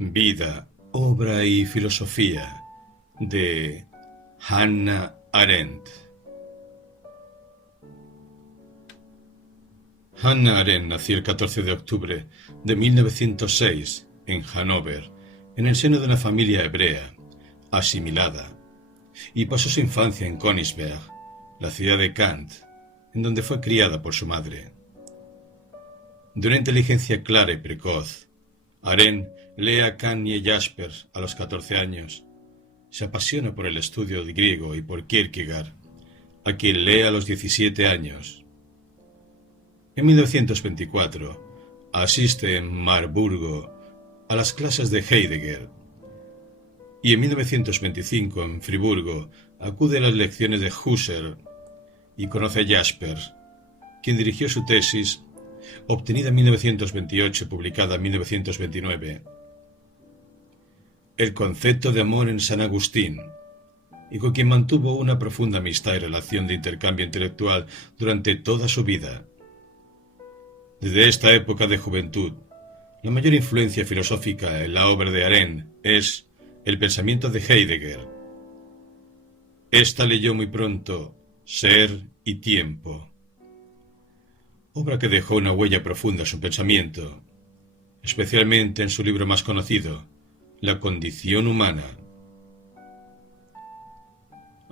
Vida, obra y filosofía de Hannah Arendt. Hannah Arendt nació el 14 de octubre de 1906 en Hannover, en el seno de una familia hebrea, asimilada, y pasó su infancia en Königsberg, la ciudad de Kant, en donde fue criada por su madre. De una inteligencia clara y precoz, Arendt lee a Kant y a Jaspers a los 14 años. Se apasiona por el estudio de griego y por Kierkegaard, a quien lee a los 17 años. En 1924 asiste en Marburgo a las clases de Heidegger y en 1925 en Friburgo acude a las lecciones de Husserl y conoce a Jaspers, quien dirigió su tesis obtenida en 1928 y publicada en 1929. El concepto de amor en San Agustín, y con quien mantuvo una profunda amistad y relación de intercambio intelectual durante toda su vida. Desde esta época de juventud, la mayor influencia filosófica en la obra de Arendt es el pensamiento de Heidegger. Esta leyó muy pronto Ser y Tiempo, obra que dejó una huella profunda en su pensamiento, especialmente en su libro más conocido, La condición humana.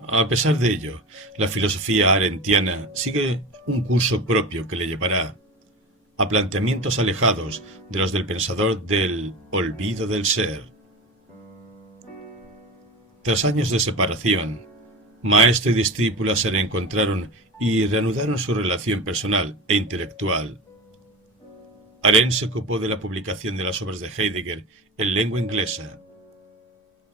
A pesar de ello, la filosofía arendtiana sigue un curso propio que le llevará a planteamientos alejados de los del pensador del olvido del ser. Tras años de separación, maestro y discípula se reencontraron y reanudaron su relación personal e intelectual. Arendt se ocupó de la publicación de las obras de Heidegger en lengua inglesa.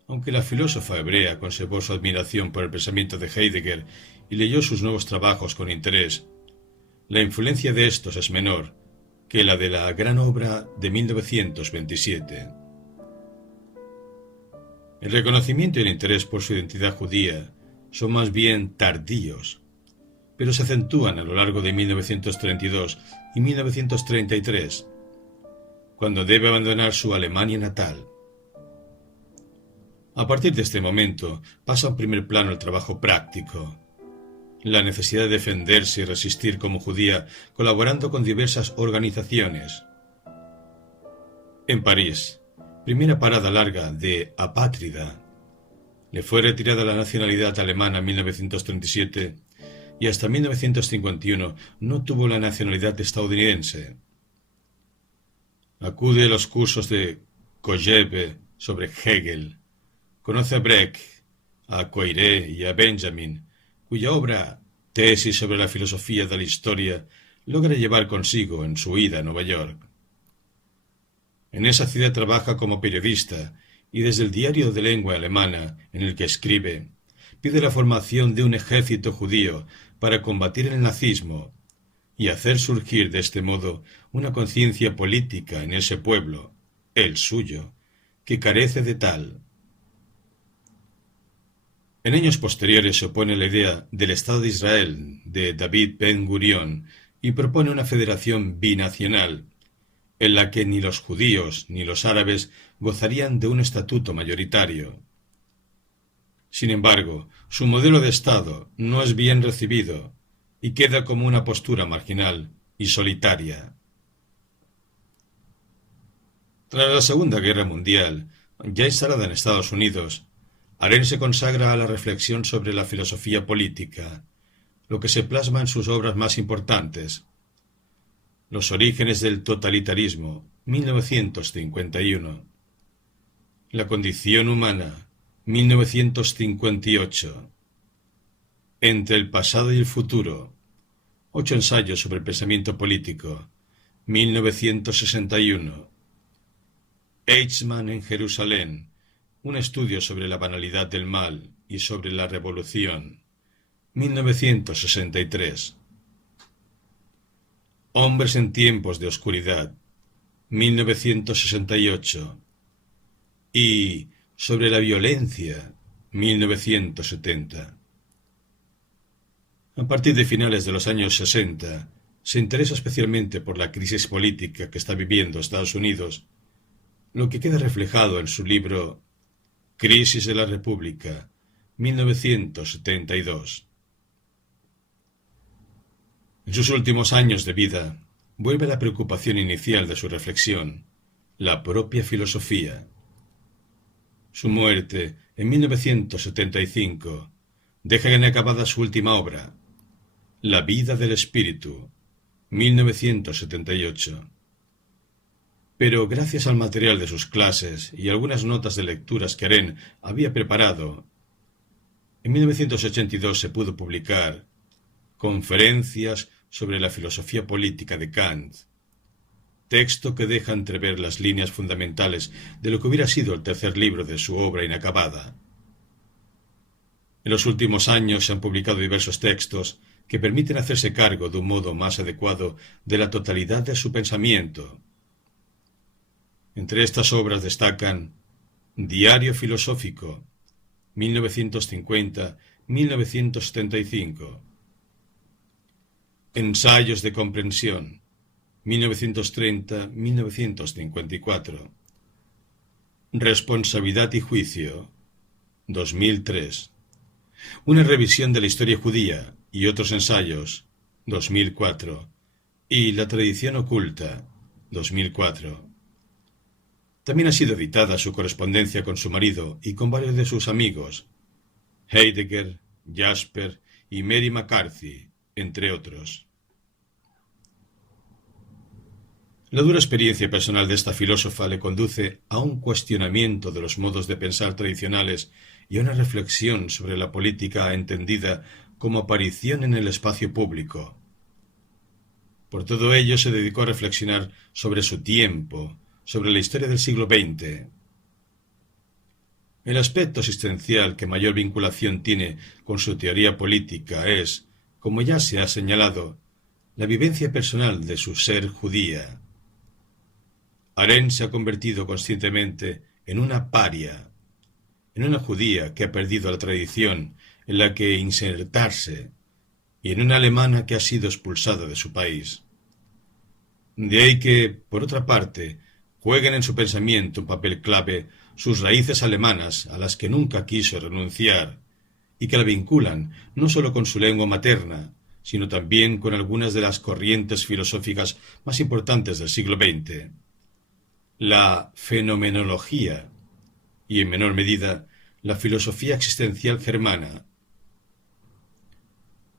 Aunque la filósofa hebrea conservó su admiración por el pensamiento de Heidegger y leyó sus nuevos trabajos con interés, la influencia de estos es menor que la de la gran obra de 1927. El reconocimiento y el interés por su identidad judía son más bien tardíos, pero se acentúan a lo largo de 1932 y 1933, cuando debe abandonar su Alemania natal. A partir de este momento pasa a un primer plano el trabajo práctico, la necesidad de defenderse y resistir como judía, colaborando con diversas organizaciones. En París, primera parada larga de apátrida, le fue retirada la nacionalidad alemana en 1937 y hasta 1951 no tuvo la nacionalidad estadounidense. Acude a los cursos de Kojève sobre Hegel, conoce a Brecht, a Coiré y a Benjamin, cuya obra Tesis sobre la filosofía de la historia logra llevar consigo en su ida a Nueva York. En esa ciudad trabaja como periodista y desde el diario de lengua alemana en el que escribe, pide la formación de un ejército judío para combatir el nazismo y hacer surgir de este modo una conciencia política en ese pueblo, el suyo, que carece de tal. En años posteriores se opone a la idea del Estado de Israel de David Ben Gurión y propone una federación binacional, en la que ni los judíos ni los árabes gozarían de un estatuto mayoritario. Sin embargo, su modelo de Estado no es bien recibido y queda como una postura marginal y solitaria. Tras la Segunda Guerra Mundial, ya instalada en Estados Unidos, Arendt se consagra a la reflexión sobre la filosofía política, lo que se plasma en sus obras más importantes. Los orígenes del totalitarismo, 1951. La condición humana, 1958. Entre el pasado y el futuro. 8 ensayos sobre el pensamiento político, 1961. Eichmann en Jerusalén. Un estudio sobre la banalidad del mal y sobre la revolución, 1963. Hombres en tiempos de oscuridad, 1968. Y sobre la violencia, 1970. A partir de finales de los años 60, se interesa especialmente por la crisis política que está viviendo Estados Unidos lo que queda reflejado en su libro Crisis de la República, 1972. En sus últimos años de vida, vuelve la preocupación inicial de su reflexión, la propia filosofía. Su muerte, en 1975, deja inacabada su última obra, La vida del espíritu, 1978. Pero gracias al material de sus clases y algunas notas de lecturas que Arendt había preparado, en 1982 se pudo publicar Conferencias sobre la filosofía política de Kant, texto que deja entrever las líneas fundamentales de lo que hubiera sido el tercer libro de su obra inacabada. En los últimos años se han publicado diversos textos que permiten hacerse cargo de un modo más adecuado de la totalidad de su pensamiento. Entre estas obras destacan Diario filosófico, 1950-1975, Ensayos de comprensión, 1930-1954, Responsabilidad y juicio, 2003, Una revisión de la historia judía y otros ensayos, 2004, y La tradición oculta, 2004. También ha sido editada su correspondencia con su marido y con varios de sus amigos, Heidegger, Jasper y Mary McCarthy, entre otros. La dura experiencia personal de esta filósofa le conduce a un cuestionamiento de los modos de pensar tradicionales y a una reflexión sobre la política entendida como aparición en el espacio público. Por todo ello se dedicó a reflexionar sobre su tiempo, sobre la historia del siglo XX. El aspecto existencial que mayor vinculación tiene con su teoría política es, como ya se ha señalado, la vivencia personal de su ser judía. Arendt se ha convertido conscientemente en una paria, en una judía que ha perdido la tradición en la que insertarse y en una alemana que ha sido expulsada de su país. De ahí que, por otra parte, jueguen en su pensamiento un papel clave sus raíces alemanas a las que nunca quiso renunciar y que la vinculan no solo con su lengua materna, sino también con algunas de las corrientes filosóficas más importantes del siglo XX. La fenomenología y, en menor medida, la filosofía existencial germana.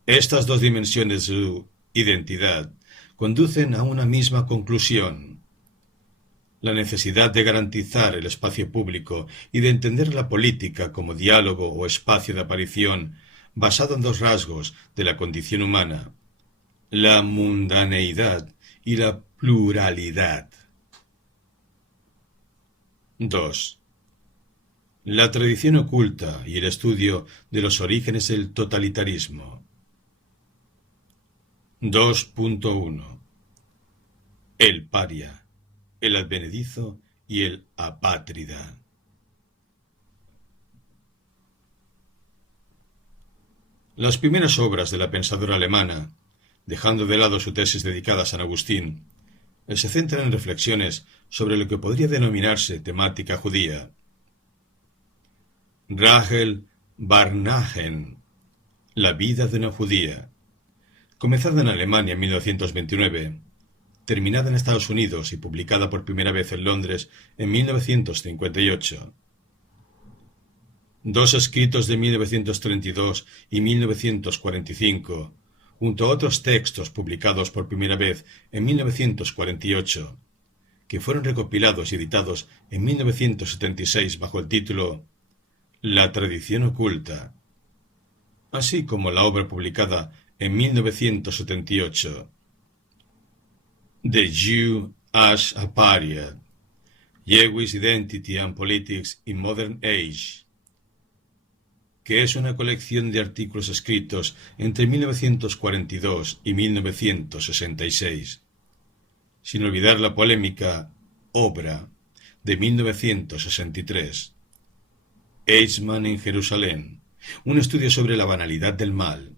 Estas dos dimensiones de su identidad conducen a una misma conclusión: la necesidad de garantizar el espacio público y de entender la política como diálogo o espacio de aparición basado en dos rasgos de la condición humana, la mundaneidad y la pluralidad. 2. La tradición oculta y el estudio de los orígenes del totalitarismo. 2.1. El paria, el advenedizo y el apátrida. Las primeras obras de la pensadora alemana, dejando de lado su tesis dedicada a San Agustín, se centran en reflexiones sobre lo que podría denominarse temática judía. Rachel Varnhagen, La vida de una judía, comenzada en Alemania en 1929, terminada en Estados Unidos y publicada por primera vez en Londres en 1958. Dos escritos de 1932 y 1945, junto a otros textos publicados por primera vez en 1948, que fueron recopilados y editados en 1976 bajo el título La tradición oculta, así como la obra publicada en 1978, The Jew as a Paria, Jewish Identity and Politics in Modern Age, que es una colección de artículos escritos entre 1942 y 1966, sin olvidar la polémica Obra de 1963, Eichmann en Jerusalén, un estudio sobre la banalidad del mal.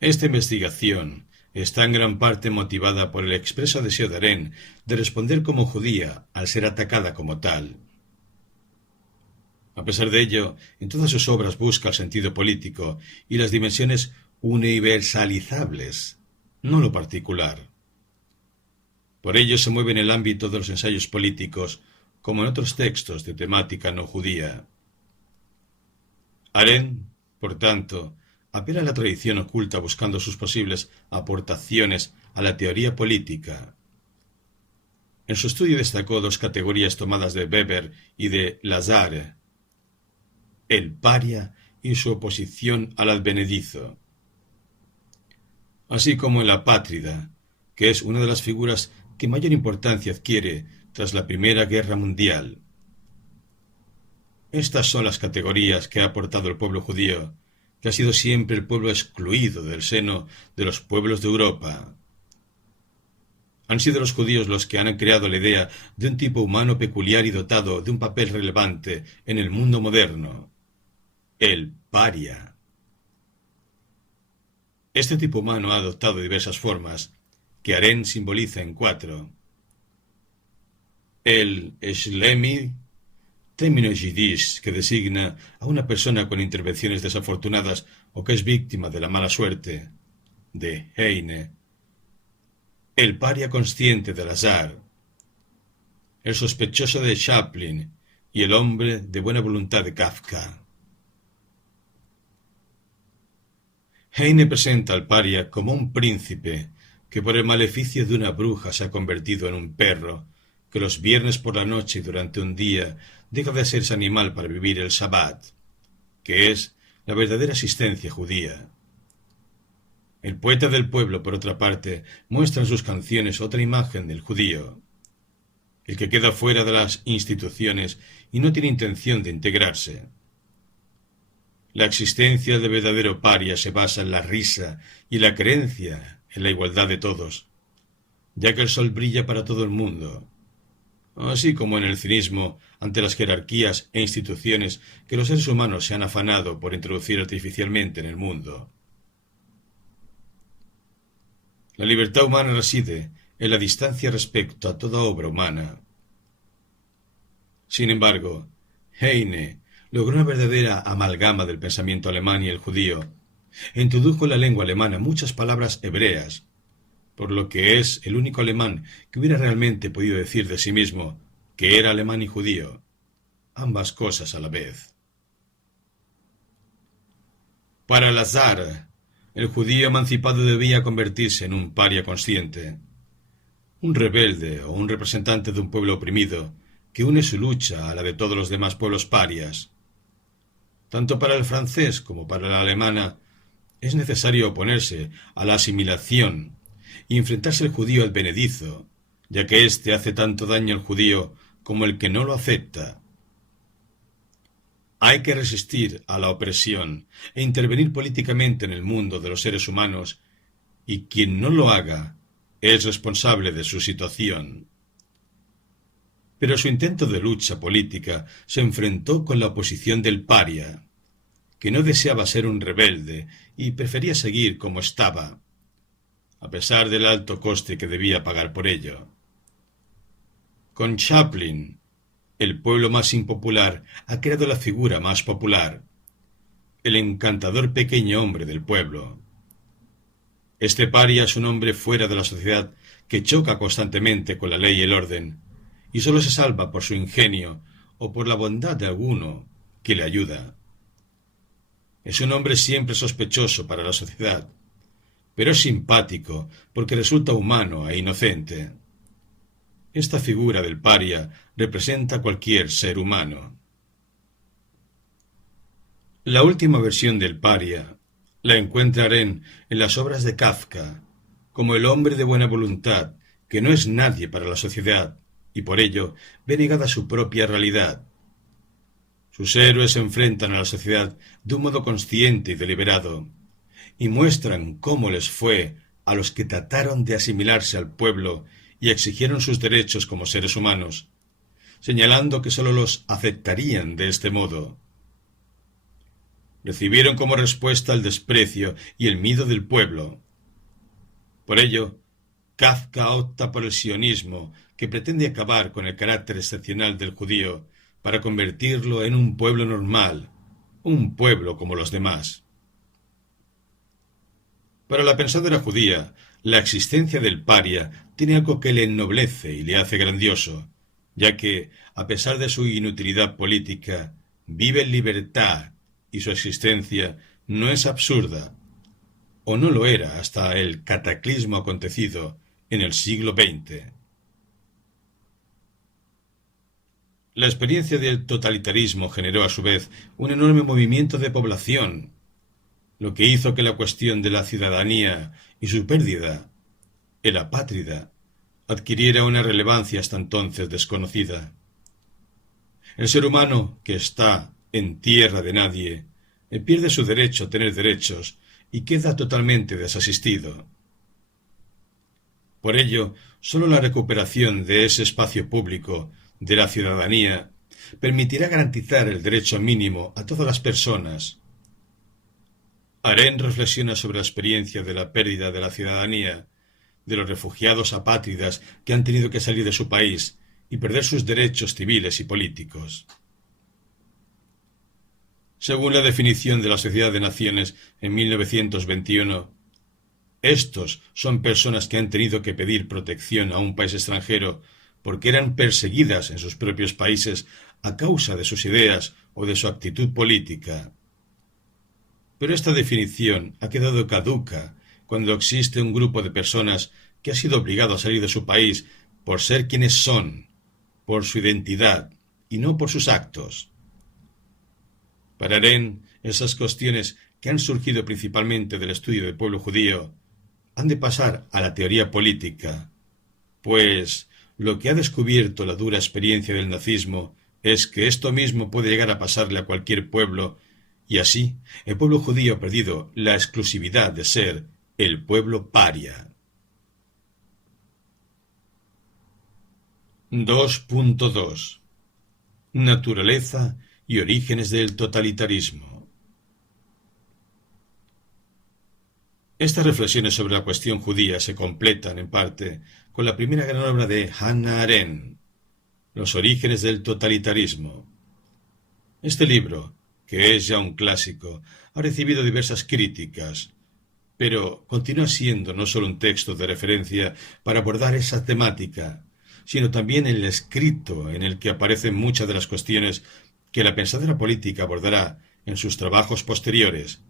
Esta investigación está en gran parte motivada por el expreso deseo de Aren de responder como judía al ser atacada como tal. A pesar de ello, en todas sus obras busca el sentido político y las dimensiones universalizables, no lo particular. Por ello se mueve en el ámbito de los ensayos políticos, como en otros textos de temática no judía. Aren, por tanto, apela a la tradición oculta buscando sus posibles aportaciones a la teoría política. En su estudio destacó dos categorías tomadas de Weber y de Lazare: el paria y su oposición al advenedizo, así como el apátrida, que es una de las figuras que mayor importancia adquiere tras la Primera Guerra Mundial. Estas son las categorías que ha aportado el pueblo judío, que ha sido siempre el pueblo excluido del seno de los pueblos de Europa. Han sido los judíos los que han creado la idea de un tipo humano peculiar y dotado de un papel relevante en el mundo moderno: el paria. Este tipo humano ha adoptado diversas formas, que Aren simboliza en 4. El shlemi, término yiddish que designa a una persona con intervenciones desafortunadas o que es víctima de la mala suerte, de Heine. El paria consciente de Lazare, el sospechoso de Chaplin y el hombre de buena voluntad de Kafka. Heine presenta al paria como un príncipe que por el maleficio de una bruja se ha convertido en un perro, que los viernes por la noche y durante un día deja de ser ese animal para vivir el Sabbat, que es la verdadera existencia judía. El poeta del pueblo, por otra parte, muestra en sus canciones otra imagen del judío, el que queda fuera de las instituciones y no tiene intención de integrarse. La existencia del verdadero paria se basa en la risa y la creencia en la igualdad de todos, ya que el sol brilla para todo el mundo, así como en el cinismo ante las jerarquías e instituciones que los seres humanos se han afanado por introducir artificialmente en el mundo. La libertad humana reside en la distancia respecto a toda obra humana. Sin embargo, Heine logró una verdadera amalgama del pensamiento alemán y el judío. Introdujo en la lengua alemana muchas palabras hebreas, por lo que es el único alemán que hubiera realmente podido decir de sí mismo que era alemán y judío, ambas cosas a la vez. Para Lazare, el judío emancipado debía convertirse en un paria consciente, un rebelde o un representante de un pueblo oprimido que une su lucha a la de todos los demás pueblos parias. Tanto para el francés como para la alemana es necesario oponerse a la asimilación y enfrentarse al judío advenedizo, ya que éste hace tanto daño al judío como el que no lo acepta. Hay que resistir a la opresión e intervenir políticamente en el mundo de los seres humanos, y quien no lo haga es responsable de su situación. Pero su intento de lucha política se enfrentó con la oposición del paria, que no deseaba ser un rebelde y prefería seguir como estaba, a pesar del alto coste que debía pagar por ello. Con Chaplin, el pueblo más impopular ha creado la figura más popular, el encantador pequeño hombre del pueblo. Este paria es un hombre fuera de la sociedad que choca constantemente con la ley y el orden, y solo se salva por su ingenio o por la bondad de alguno que le ayuda. Es un hombre siempre sospechoso para la sociedad, pero es simpático porque resulta humano e inocente. Esta figura del paria representa a cualquier ser humano. La última versión del paria la encuentra Aren en las obras de Kafka, como el hombre de buena voluntad, que no es nadie para la sociedad, y por ello ve negada su propia realidad. Sus héroes se enfrentan a la sociedad de un modo consciente y deliberado, y muestran cómo les fue a los que trataron de asimilarse al pueblo y exigieron sus derechos como seres humanos, señalando que sólo los aceptarían de este modo. Recibieron como respuesta el desprecio y el miedo del pueblo. Por ello, Kafka opta por el sionismo, que pretende acabar con el carácter excepcional del judío para convertirlo en un pueblo normal, un pueblo como los demás. Para la pensadora judía, la existencia del paria tiene algo que le ennoblece y le hace grandioso, ya que, a pesar de su inutilidad política, vive en libertad y su existencia no es absurda, o no lo era hasta el cataclismo acontecido en el siglo XX. La experiencia del totalitarismo generó a su vez un enorme movimiento de población, lo que hizo que la cuestión de la ciudadanía y su pérdida, el apátrida, adquiriera una relevancia hasta entonces desconocida. El ser humano, que está en tierra de nadie, pierde su derecho a tener derechos y queda totalmente desasistido. Por ello, sólo la recuperación de ese espacio público, de la ciudadanía, permitirá garantizar el derecho mínimo a todas las personas. Arendt reflexiona sobre la experiencia de la pérdida de la ciudadanía, de los refugiados apátridas que han tenido que salir de su país y perder sus derechos civiles y políticos. Según la definición de la Sociedad de Naciones en 1921, estos son personas que han tenido que pedir protección a un país extranjero porque eran perseguidas en sus propios países a causa de sus ideas o de su actitud política. Pero esta definición ha quedado caduca cuando existe un grupo de personas que ha sido obligado a salir de su país por ser quienes son, por su identidad y no por sus actos. Para Arendt, esas cuestiones que han surgido principalmente del estudio del pueblo judío han de pasar a la teoría política, pues lo que ha descubierto la dura experiencia del nazismo es que esto mismo puede llegar a pasarle a cualquier pueblo, y así el pueblo judío ha perdido la exclusividad de ser el pueblo paria. 2.2 Naturaleza y orígenes del totalitarismo. Estas reflexiones sobre la cuestión judía se completan, en parte, con la primera gran obra de Hannah Arendt, Los orígenes del totalitarismo. Este libro, que es ya un clásico, ha recibido diversas críticas, pero continúa siendo no solo un texto de referencia para abordar esa temática, sino también el escrito en el que aparecen muchas de las cuestiones que la pensadora política abordará en sus trabajos posteriores.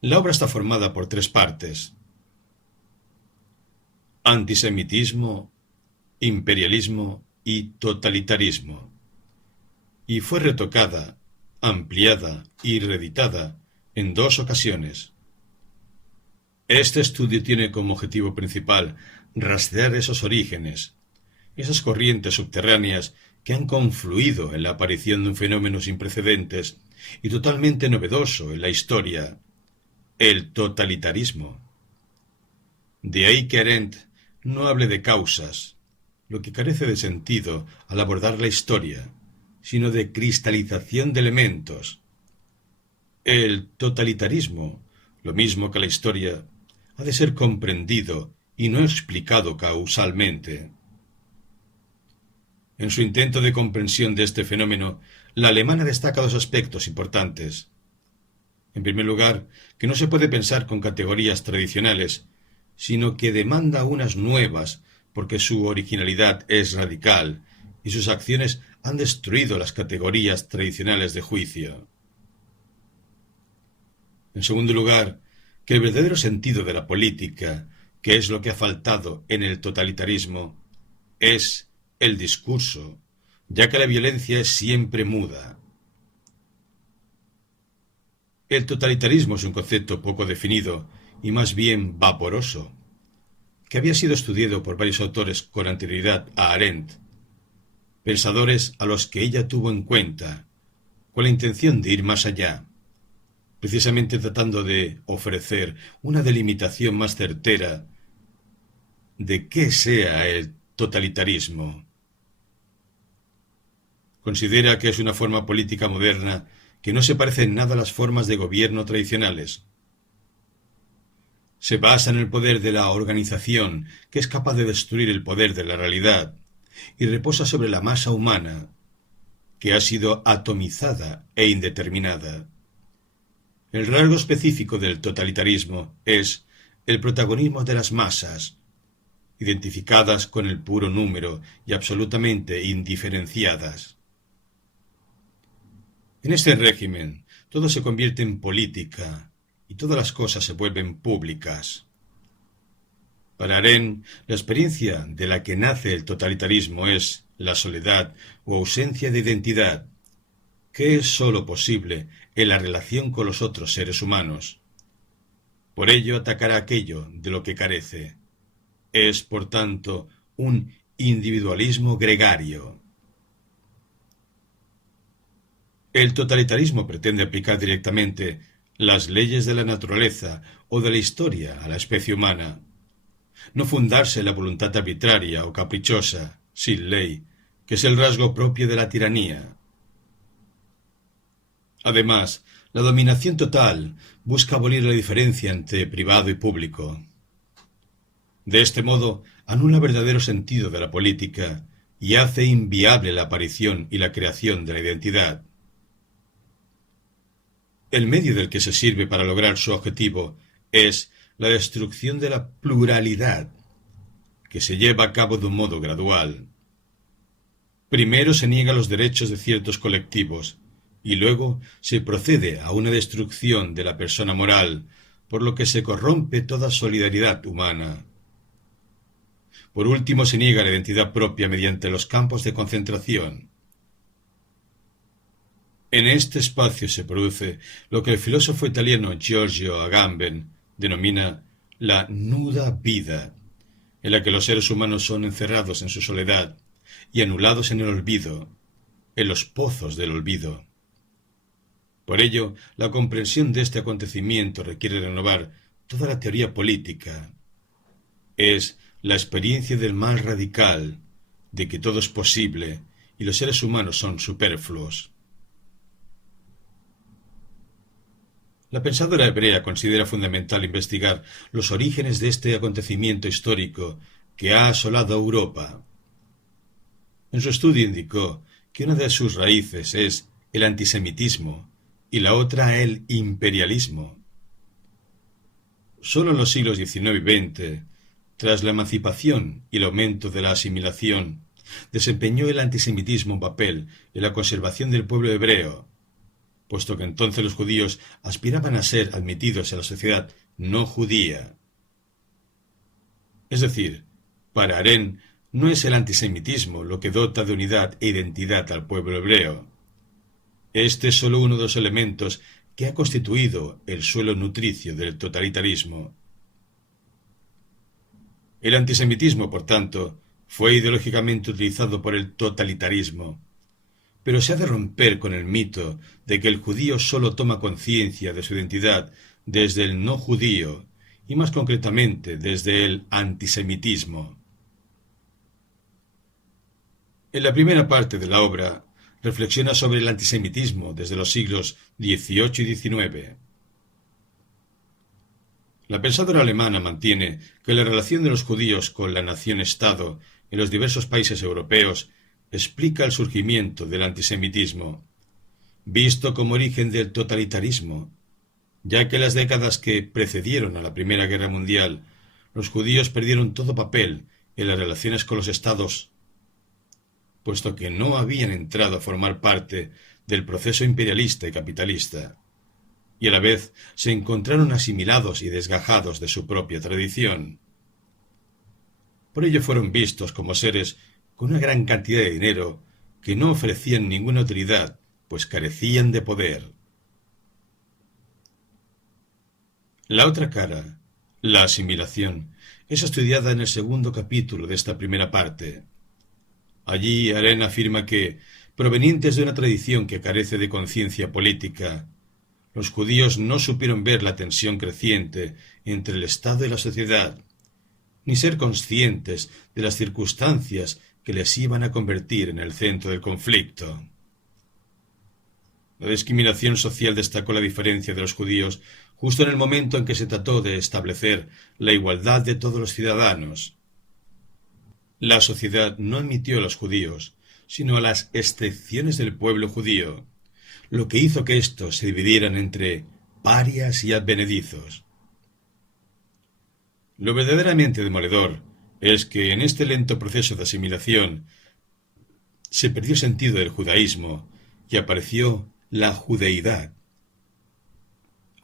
La obra está formada por 3 partes: antisemitismo, imperialismo y totalitarismo, y fue retocada, ampliada y reeditada en 2 ocasiones. Este estudio tiene como objetivo principal rastrear esos orígenes, esas corrientes subterráneas que han confluido en la aparición de un fenómeno sin precedentes y totalmente novedoso en la historia, el totalitarismo. De ahí que Arendt no hable de causas, lo que carece de sentido al abordar la historia, sino de cristalización de elementos. El totalitarismo, lo mismo que la historia, ha de ser comprendido y no explicado causalmente. En su intento de comprensión de este fenómeno, la alemana destaca 2 aspectos importantes. En primer lugar, que no se puede pensar con categorías tradicionales, sino que demanda unas nuevas, porque su originalidad es radical y sus acciones han destruido las categorías tradicionales de juicio. En segundo lugar, que el verdadero sentido de la política, que es lo que ha faltado en el totalitarismo, es el discurso, ya que la violencia es siempre muda. El totalitarismo es un concepto poco definido y más bien vaporoso, que había sido estudiado por varios autores con anterioridad a Arendt, pensadores a los que ella tuvo en cuenta, con la intención de ir más allá, precisamente tratando de ofrecer una delimitación más certera de qué sea el totalitarismo. Considera que es una forma política moderna que no se parece en nada a las formas de gobierno tradicionales. Se basa en el poder de la organización, que es capaz de destruir el poder de la realidad, y reposa sobre la masa humana, que ha sido atomizada e indeterminada. El rasgo específico del totalitarismo es el protagonismo de las masas, identificadas con el puro número y absolutamente indiferenciadas. En este régimen, todo se convierte en política y todas las cosas se vuelven públicas. Para Arendt, la experiencia de la que nace el totalitarismo es la soledad o ausencia de identidad, que es sólo posible en la relación con los otros seres humanos. Por ello atacará aquello de lo que carece. Es, por tanto, un individualismo gregario. El totalitarismo pretende aplicar directamente las leyes de la naturaleza o de la historia a la especie humana, no fundarse en la voluntad arbitraria o caprichosa, sin ley, que es el rasgo propio de la tiranía. Además, la dominación total busca abolir la diferencia entre privado y público. De este modo, anula el verdadero sentido de la política y hace inviable la aparición y la creación de la identidad. El medio del que se sirve para lograr su objetivo es la destrucción de la pluralidad, que se lleva a cabo de un modo gradual. Primero se niegan los derechos de ciertos colectivos, y luego se procede a una destrucción de la persona moral, por lo que se corrompe toda solidaridad humana. Por último, se niega la identidad propia mediante los campos de concentración. En este espacio se produce lo que el filósofo italiano Giorgio Agamben denomina la nuda vida, en la que los seres humanos son encerrados en su soledad y anulados en el olvido, en los pozos del olvido. Por ello, la comprensión de este acontecimiento requiere renovar toda la teoría política. Es la experiencia del mal radical, de que todo es posible y los seres humanos son superfluos. La pensadora hebrea considera fundamental investigar los orígenes de este acontecimiento histórico que ha asolado a Europa. En su estudio indicó que una de sus raíces es el antisemitismo y la otra el imperialismo. Solo en los siglos XIX y XX, tras la emancipación y el aumento de la asimilación, desempeñó el antisemitismo un papel en la conservación del pueblo hebreo, puesto que entonces los judíos aspiraban a ser admitidos en la sociedad no judía. Es decir, para Arendt no es el antisemitismo lo que dota de unidad e identidad al pueblo hebreo. Este es solo uno de los elementos que ha constituido el suelo nutricio del totalitarismo. El antisemitismo, por tanto, fue ideológicamente utilizado por el totalitarismo, pero se ha de romper con el mito de que el judío sólo toma conciencia de su identidad desde el no judío, y más concretamente desde el antisemitismo. En la primera parte de la obra reflexiona sobre el antisemitismo desde los siglos XVIII y XIX. La pensadora alemana mantiene que la relación de los judíos con la nación-estado en los diversos países europeos explica el surgimiento del antisemitismo, visto como origen del totalitarismo, ya que en las décadas que precedieron a la Primera Guerra Mundial, los judíos perdieron todo papel en las relaciones con los estados, puesto que no habían entrado a formar parte del proceso imperialista y capitalista, y a la vez se encontraron asimilados y desgajados de su propia tradición. Por ello fueron vistos como seres con una gran cantidad de dinero que no ofrecían ninguna utilidad, pues carecían de poder. La otra cara, la asimilación, es estudiada en el segundo capítulo de esta primera parte. Allí Arendt afirma que, provenientes de una tradición que carece de conciencia política, los judíos no supieron ver la tensión creciente entre el Estado y la sociedad, ni ser conscientes de las circunstancias que les iban a convertir en el centro del conflicto. La discriminación social destacó la diferencia de los judíos justo en el momento en que se trató de establecer la igualdad de todos los ciudadanos. La sociedad no admitió a los judíos, sino a las excepciones del pueblo judío, lo que hizo que éstos se dividieran entre parias y advenedizos. Lo verdaderamente demoledor es que en este lento proceso de asimilación se perdió sentido del judaísmo y apareció la judeidad.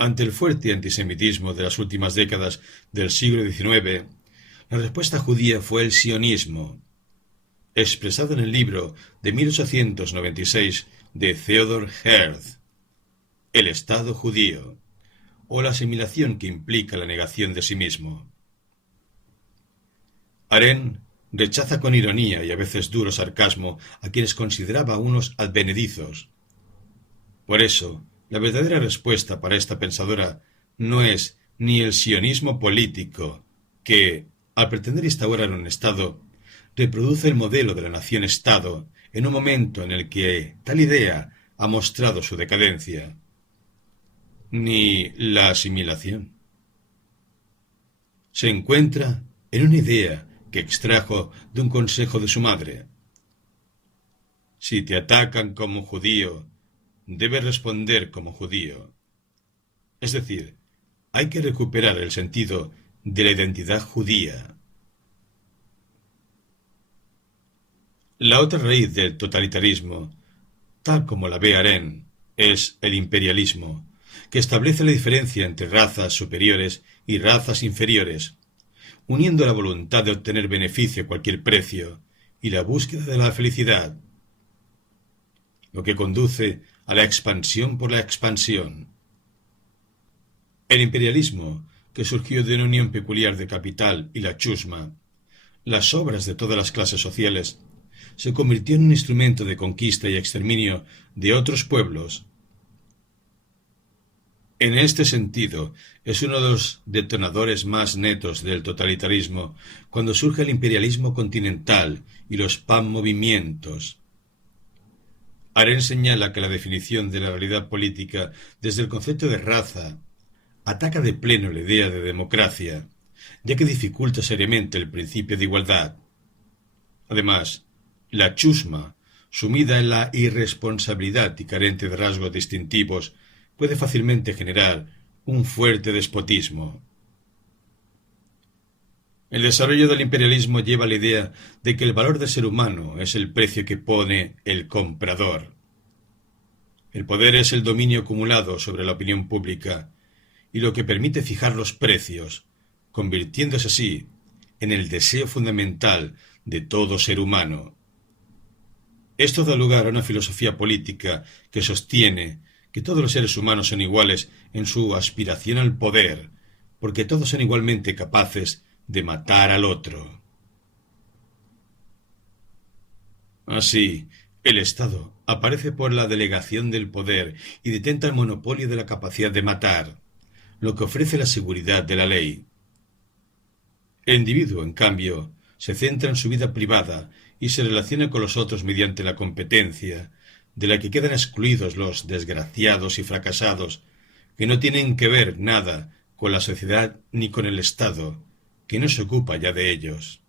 Ante el fuerte antisemitismo de las últimas décadas del siglo XIX, la respuesta judía fue el sionismo, expresado en el libro de 1896 de Theodor Herzl, El Estado judío, o la asimilación que implica la negación de sí mismo. Arendt rechaza con ironía y a veces duro sarcasmo a quienes consideraba unos advenedizos. Por eso, la verdadera respuesta para esta pensadora no es ni el sionismo político, que, al pretender instaurar un Estado, reproduce el modelo de la nación-Estado en un momento en el que tal idea ha mostrado su decadencia, ni la asimilación. Se encuentra en una idea que extrajo de un consejo de su madre. Si te atacan como judío, debes responder como judío. Es decir, hay que recuperar el sentido de la identidad judía. La otra raíz del totalitarismo, tal como la ve Arendt, es el imperialismo, que establece la diferencia entre razas superiores y razas inferiores, uniendo la voluntad de obtener beneficio a cualquier precio y la búsqueda de la felicidad, lo que conduce a la expansión por la expansión. El imperialismo, que surgió de una unión peculiar de capital y la chusma, las obras de todas las clases sociales, se convirtió en un instrumento de conquista y exterminio de otros pueblos. En este sentido, es uno de los detonadores más netos del totalitarismo cuando surge el imperialismo continental y los panmovimientos. Arendt señala que la definición de la realidad política desde el concepto de raza ataca de pleno la idea de democracia, ya que dificulta seriamente el principio de igualdad. Además, la chusma, sumida en la irresponsabilidad y carente de rasgos distintivos, puede fácilmente generar un fuerte despotismo. El desarrollo del imperialismo lleva a la idea de que el valor del ser humano es el precio que pone el comprador. El poder es el dominio acumulado sobre la opinión pública y lo que permite fijar los precios, convirtiéndose así en el deseo fundamental de todo ser humano. Esto da lugar a una filosofía política que sostiene que todos los seres humanos son iguales en su aspiración al poder, porque todos son igualmente capaces de matar al otro. Así, el Estado aparece por la delegación del poder y detenta el monopolio de la capacidad de matar, lo que ofrece la seguridad de la ley. El individuo, en cambio, se centra en su vida privada y se relaciona con los otros mediante la competencia, de la que quedan excluidos los desgraciados y fracasados, que no tienen que ver nada con la sociedad ni con el Estado, que no se ocupa ya de ellos.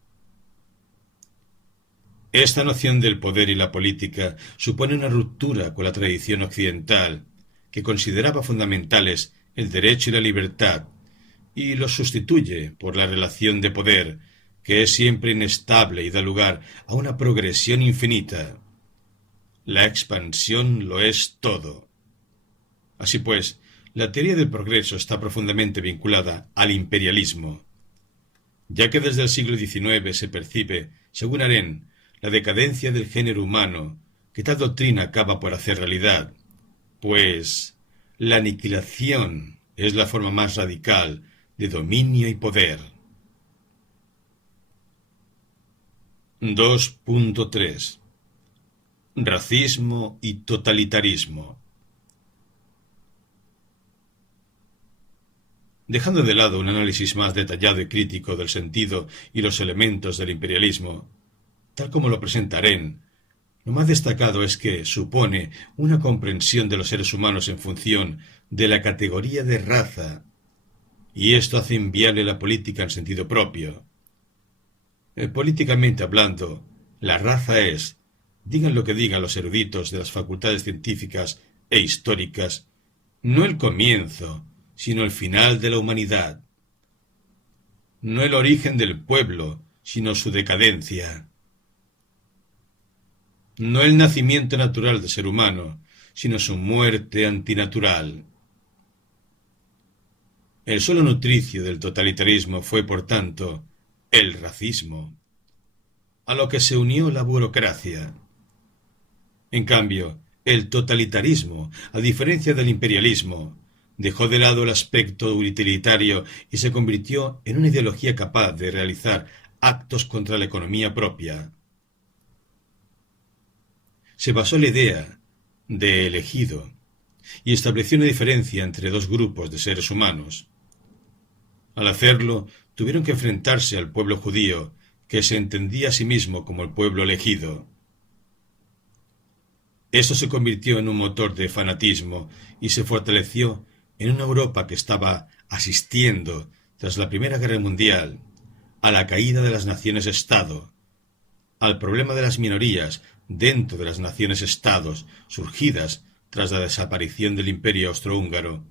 Esta noción del poder y la política supone una ruptura con la tradición occidental, que consideraba fundamentales el derecho y la libertad, y los sustituye por la relación de poder, que es siempre inestable y da lugar a una progresión infinita. La expansión lo es todo. Así pues, la teoría del progreso está profundamente vinculada al imperialismo, ya que desde el siglo XIX se percibe, según Arendt, la decadencia del género humano, que tal doctrina acaba por hacer realidad, pues la aniquilación es la forma más radical de dominio y poder. 2.3 Racismo y totalitarismo. Dejando de lado un análisis más detallado y crítico del sentido y los elementos del imperialismo, tal como lo presenta Arendt, Lo más destacado es que supone una comprensión de los seres humanos en función de la categoría de raza, y esto hace inviable la política en sentido propio. Políticamente hablando, la raza es, digan lo que digan los eruditos de las facultades científicas e históricas, no el comienzo, sino el final de la humanidad. No el origen del pueblo, sino su decadencia. No el nacimiento natural del ser humano, sino su muerte antinatural. El suelo nutricio del totalitarismo fue, por tanto, el racismo, a lo que se unió la burocracia. En cambio, el totalitarismo, a diferencia del imperialismo, dejó de lado el aspecto utilitario y se convirtió en una ideología capaz de realizar actos contra la economía propia. Se basó en la idea de elegido y estableció una diferencia entre dos grupos de seres humanos. Al hacerlo, tuvieron que enfrentarse al pueblo judío, que se entendía a sí mismo como el pueblo elegido. Esto se convirtió en un motor de fanatismo y se fortaleció en una Europa que estaba asistiendo, tras la Primera Guerra Mundial, a la caída de las naciones-estado, al problema de las minorías dentro de las naciones-estados surgidas tras la desaparición del Imperio Austrohúngaro,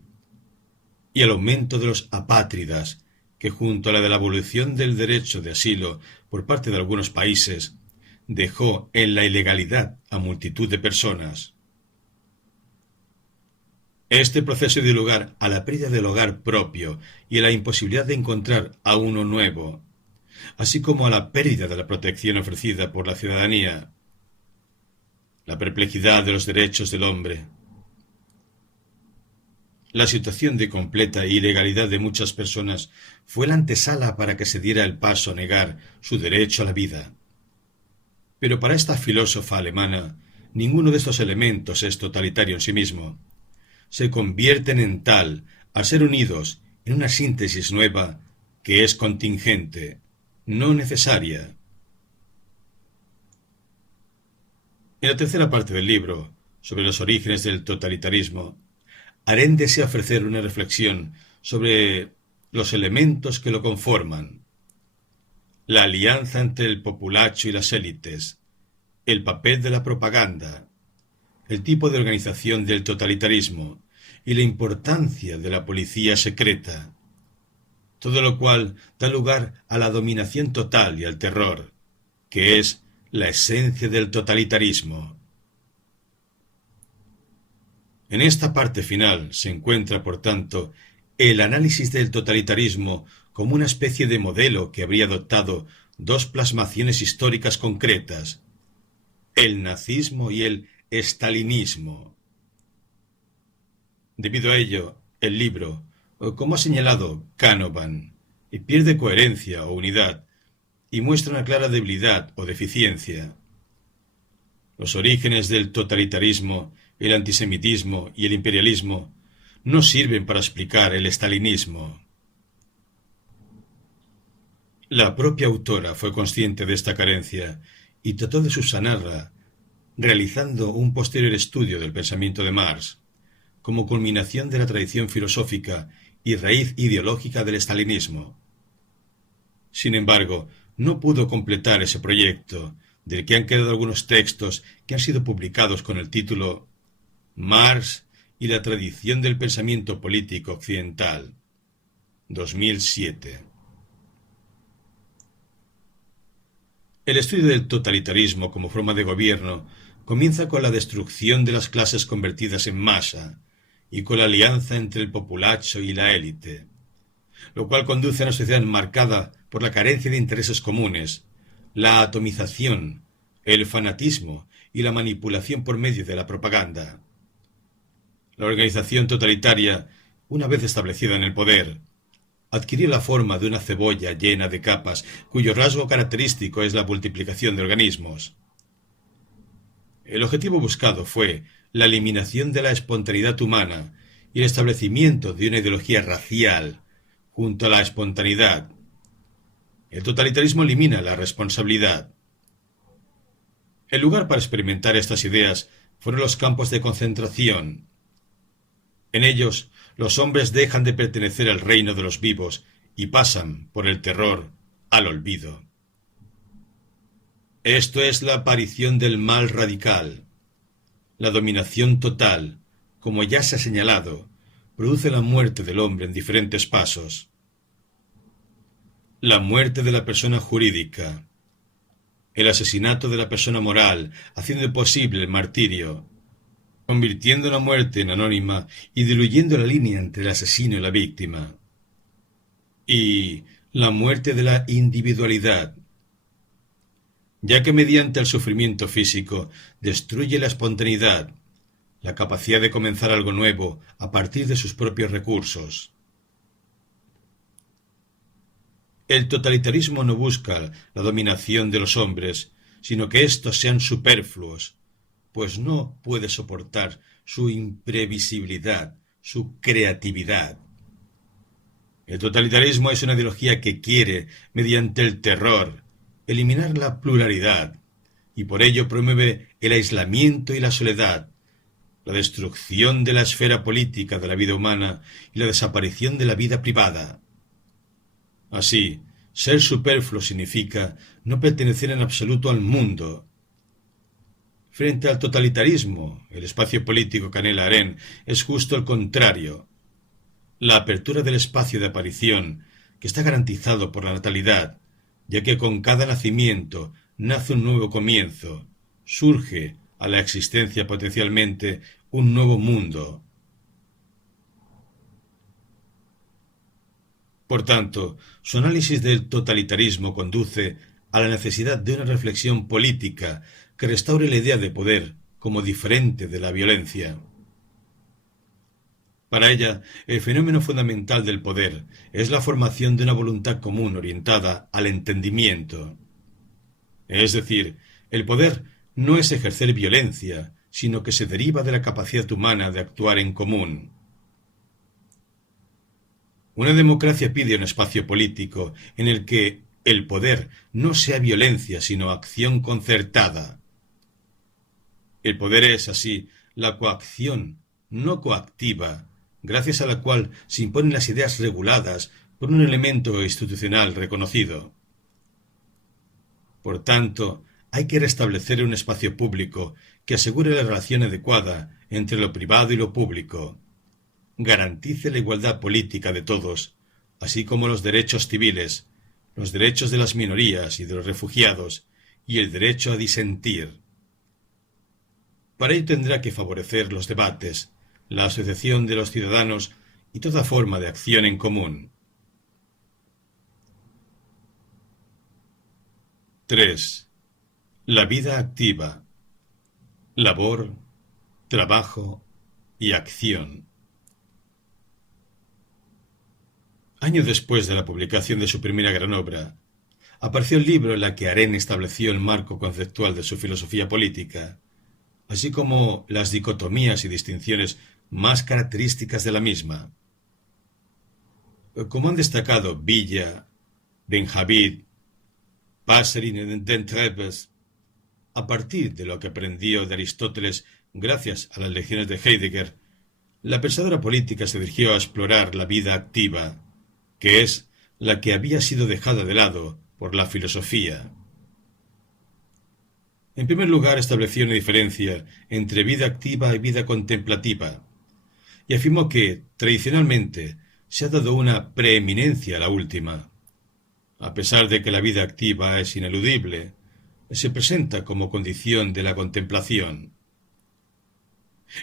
y al aumento de los apátridas, que junto a la de la abolición del derecho de asilo por parte de algunos países, dejó en la ilegalidad a multitud de personas. Este proceso dio lugar a la pérdida del hogar propio y a la imposibilidad de encontrar a uno nuevo, así como a la pérdida de la protección ofrecida por la ciudadanía, la perplejidad de los derechos del hombre. La situación de completa ilegalidad de muchas personas fue la antesala para que se diera el paso a negar su derecho a la vida. Pero para esta filósofa alemana, ninguno de estos elementos es totalitario en sí mismo. Se convierten en tal al ser unidos en una síntesis nueva que es contingente, no necesaria. En la tercera parte del libro, sobre los orígenes del totalitarismo, Arendt desea ofrecer una reflexión sobre los elementos que lo conforman: la alianza entre el populacho y las élites, el papel de la propaganda, el tipo de organización del totalitarismo y la importancia de la policía secreta, todo lo cual da lugar a la dominación total y al terror, que es la esencia del totalitarismo. En esta parte final se encuentra, por tanto, el análisis del totalitarismo como una especie de modelo que habría adoptado dos plasmaciones históricas concretas: el nazismo y el estalinismo. Debido a ello, el libro, como ha señalado Canavan, pierde coherencia o unidad y muestra una clara debilidad o deficiencia. Los orígenes del totalitarismo, el antisemitismo y el imperialismo no sirven para explicar el estalinismo. La propia autora fue consciente de esta carencia y trató de subsanarla realizando un posterior estudio del pensamiento de Marx, como culminación de la tradición filosófica y raíz ideológica del estalinismo. Sin embargo, no pudo completar ese proyecto, del que han quedado algunos textos que han sido publicados con el título Marx y la tradición del pensamiento político occidental, 2007. El estudio del totalitarismo como forma de gobierno comienza con la destrucción de las clases convertidas en masa y con la alianza entre el populacho y la élite, lo cual conduce a una sociedad marcada por la carencia de intereses comunes, la atomización, el fanatismo y la manipulación por medio de la propaganda. La organización totalitaria, una vez establecida en el poder, adquirió la forma de una cebolla llena de capas, cuyo rasgo característico es la multiplicación de organismos. El objetivo buscado fue la eliminación de la espontaneidad humana y el establecimiento de una ideología racial junto a la espontaneidad. El totalitarismo elimina la responsabilidad. El lugar para experimentar estas ideas fueron los campos de concentración. En ellos, los hombres dejan de pertenecer al reino de los vivos y pasan, por el terror, al olvido. Esto es la aparición del mal radical. La dominación total, como ya se ha señalado, produce la muerte del hombre en diferentes pasos. La muerte de la persona jurídica, el asesinato de la persona moral, haciendo posible el martirio, convirtiendo la muerte en anónima y diluyendo la línea entre el asesino y la víctima. Y la muerte de la individualidad, ya que mediante el sufrimiento físico destruye la espontaneidad, la capacidad de comenzar algo nuevo a partir de sus propios recursos. El totalitarismo no busca la dominación de los hombres, sino que éstos sean superfluos, pues no puede soportar su imprevisibilidad, su creatividad. El totalitarismo es una ideología que quiere, mediante el terror, eliminar la pluralidad, y por ello promueve el aislamiento y la soledad, la destrucción de la esfera política de la vida humana y la desaparición de la vida privada. Así, ser superfluo significa no pertenecer en absoluto al mundo. Frente al totalitarismo, el espacio político que anhela Arendt es justo el contrario. La apertura del espacio de aparición, que está garantizado por la natalidad, ya que con cada nacimiento nace un nuevo comienzo, surge a la existencia potencialmente un nuevo mundo. Por tanto, su análisis del totalitarismo conduce a la necesidad de una reflexión política que restaure la idea de poder como diferente de la violencia. Para ella, el fenómeno fundamental del poder es la formación de una voluntad común orientada al entendimiento. Es decir, el poder no es ejercer violencia, sino que se deriva de la capacidad humana de actuar en común. Una democracia pide un espacio político en el que el poder no sea violencia, sino acción concertada. El poder es, así, la coacción no coactiva, gracias a la cual se imponen las ideas reguladas por un elemento institucional reconocido. Por tanto, hay que restablecer un espacio público que asegure la relación adecuada entre lo privado y lo público, garantice la igualdad política de todos, así como los derechos civiles, los derechos de las minorías y de los refugiados, y el derecho a disentir. Para ello tendrá que favorecer los debates, la asociación de los ciudadanos y toda forma de acción en común. 3. La vida activa. Labor, trabajo y acción. Años después de la publicación de su primera gran obra, apareció el libro en la que Arendt estableció el marco conceptual de su filosofía política, así como las dicotomías y distinciones más características de la misma. Como han destacado Villa, Benjavid, Passerin y D'Entrepes, a partir de lo que aprendió de Aristóteles gracias a las lecciones de Heidegger, la pensadora política se dirigió a explorar la vida activa, que es la que había sido dejada de lado por la filosofía. En primer lugar, estableció una diferencia entre vida activa y vida contemplativa, y afirmó que, tradicionalmente, se ha dado una preeminencia a la última. A pesar de que la vida activa es ineludible, se presenta como condición de la contemplación.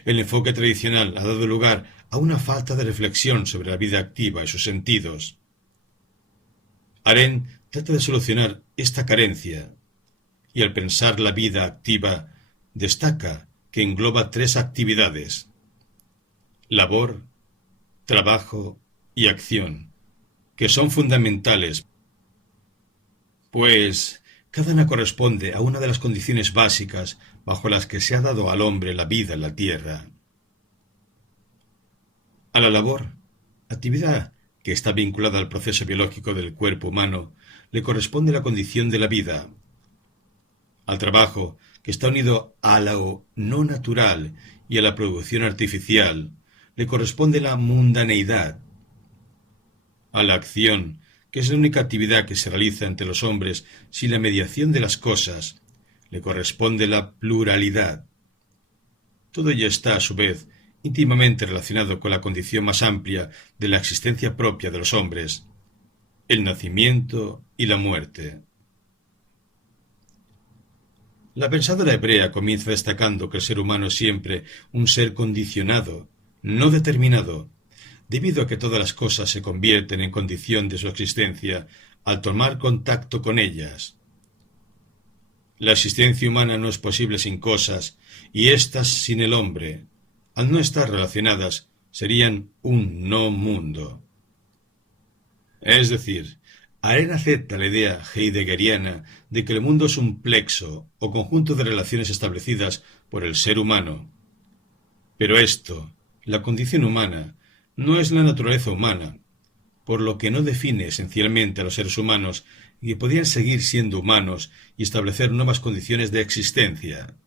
El enfoque tradicional ha dado lugar a una falta de reflexión sobre la vida activa y sus sentidos. Arendt trata de solucionar esta carencia, y al pensar la vida activa, destaca que engloba 3 actividades: labor, trabajo y acción, que son fundamentales, pues cada una corresponde a una de las condiciones básicas bajo las que se ha dado al hombre la vida en la tierra. A la labor, actividad que está vinculada al proceso biológico del cuerpo humano, le corresponde la condición de la vida. Al trabajo, que está unido a lo no natural y a la producción artificial, le corresponde la mundaneidad. A la acción, que es la única actividad que se realiza entre los hombres sin la mediación de las cosas, le corresponde la pluralidad. Todo ello está, a su vez, íntimamente relacionado con la condición más amplia de la existencia propia de los hombres, el nacimiento y la muerte. La pensadora hebrea comienza destacando que el ser humano es siempre un ser condicionado, no determinado, debido a que todas las cosas se convierten en condición de su existencia al tomar contacto con ellas. La existencia humana no es posible sin cosas, y éstas sin el hombre, al no estar relacionadas, serían un no mundo. Es decir, Arendt acepta la idea heideggeriana de que el mundo es un plexo o conjunto de relaciones establecidas por el ser humano. Pero esto, la condición humana, no es la naturaleza humana, por lo que no define esencialmente a los seres humanos y que podrían seguir siendo humanos y establecer nuevas condiciones de existencia.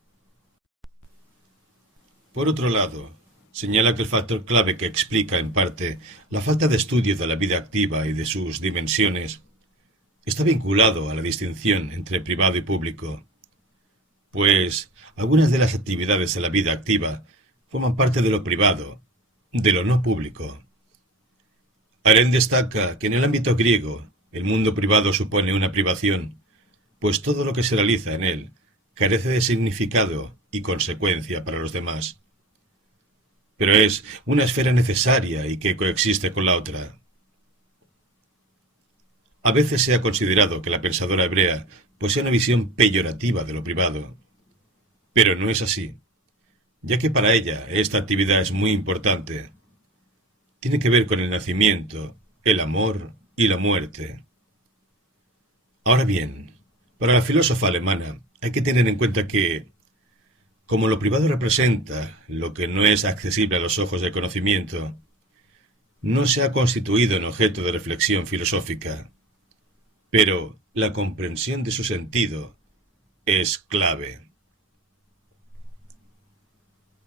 Por otro lado, señala que el factor clave que explica, en parte, la falta de estudio de la vida activa y de sus dimensiones está vinculado a la distinción entre privado y público, pues algunas de las actividades de la vida activa forman parte de lo privado, de lo no público. Arendt destaca que en el ámbito griego el mundo privado supone una privación, pues todo lo que se realiza en él carece de significado y consecuencia para los demás. Pero es una esfera necesaria y que coexiste con la otra. A veces se ha considerado que la pensadora hebrea posee una visión peyorativa de lo privado, pero no es así, ya que para ella esta actividad es muy importante. Tiene que ver con el nacimiento, el amor y la muerte. Ahora bien, para la filósofa alemana hay que tener en cuenta que, como lo privado representa lo que no es accesible a los ojos del conocimiento, no se ha constituido en objeto de reflexión filosófica, pero la comprensión de su sentido es clave.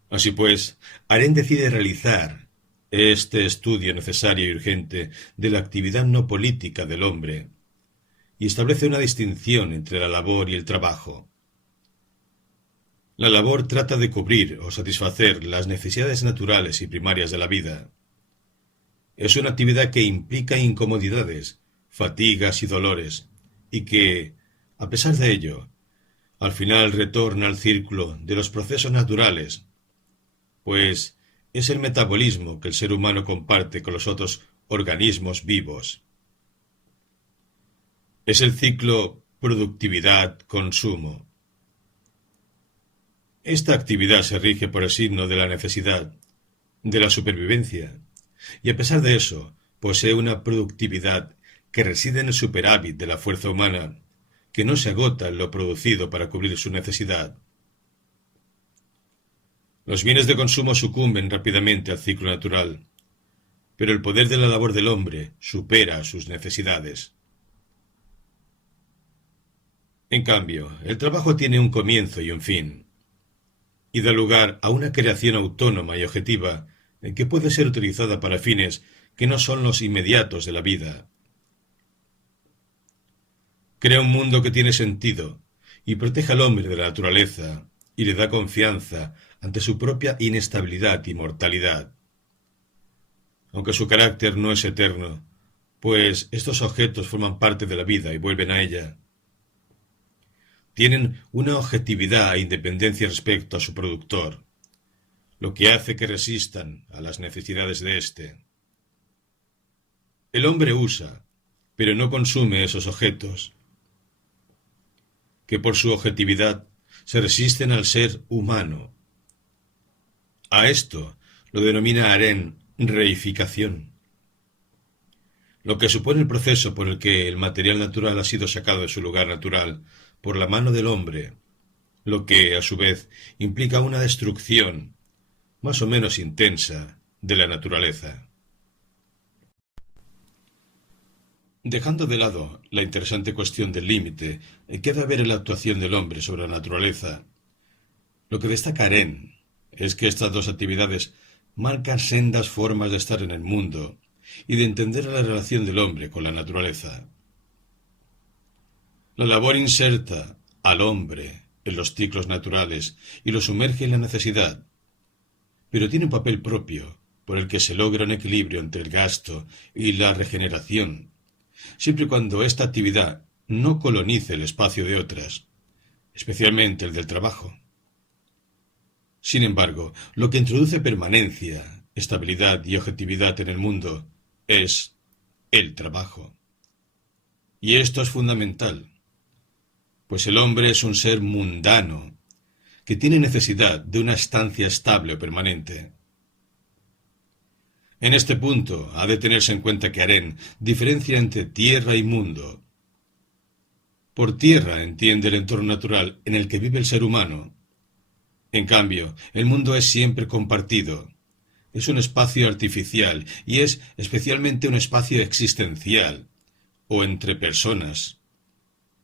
Así pues, Arendt decide realizar este estudio necesario y urgente de la actividad no política del hombre y establece una distinción entre la labor y el trabajo. La labor trata de cubrir o satisfacer las necesidades naturales y primarias de la vida. Es una actividad que implica incomodidades, fatigas y dolores, y que, a pesar de ello, al final retorna al círculo de los procesos naturales, pues es el metabolismo que el ser humano comparte con los otros organismos vivos. Es el ciclo productividad-consumo. Esta actividad se rige por el signo de la necesidad, de la supervivencia, y a pesar de eso, posee una productividad que reside en el superávit de la fuerza humana, que no se agota en lo producido para cubrir su necesidad. Los bienes de consumo sucumben rápidamente al ciclo natural, pero el poder de la labor del hombre supera sus necesidades. En cambio, el trabajo tiene un comienzo y un fin, y da lugar a una creación autónoma y objetiva que puede ser utilizada para fines que no son los inmediatos de la vida. Crea un mundo que tiene sentido y protege al hombre de la naturaleza y le da confianza ante su propia inestabilidad y mortalidad. Aunque su carácter no es eterno, pues estos objetos forman parte de la vida y vuelven a ella. Tienen una objetividad e independencia respecto a su productor, lo que hace que resistan a las necesidades de éste. El hombre usa, pero no consume esos objetos, que por su objetividad se resisten al ser humano. A esto lo denomina Arendt reificación, lo que supone el proceso por el que el material natural ha sido sacado de su lugar natural por la mano del hombre, lo que, a su vez, implica una destrucción, más o menos intensa, de la naturaleza. Dejando de lado la interesante cuestión del límite que debe haber en la actuación del hombre sobre la naturaleza, Lo que destaca Arendt es que estas dos actividades marcan sendas formas de estar en el mundo y de entender la relación del hombre con la naturaleza. La labor inserta al hombre en los ciclos naturales y lo sumerge en la necesidad, pero tiene un papel propio por el que se logra un equilibrio entre el gasto y la regeneración, siempre y cuando esta actividad no colonice el espacio de otras, especialmente el del trabajo. Sin embargo, lo que introduce permanencia, estabilidad y objetividad en el mundo es el trabajo. Y esto es fundamental, pues el hombre es un ser mundano que tiene necesidad de una estancia estable o permanente. En este punto ha de tenerse en cuenta que Arendt diferencia entre tierra y mundo. Por tierra entiende el entorno natural en el que vive el ser humano. En cambio, el mundo es siempre compartido. Es un espacio artificial y es especialmente un espacio existencial, o entre personas.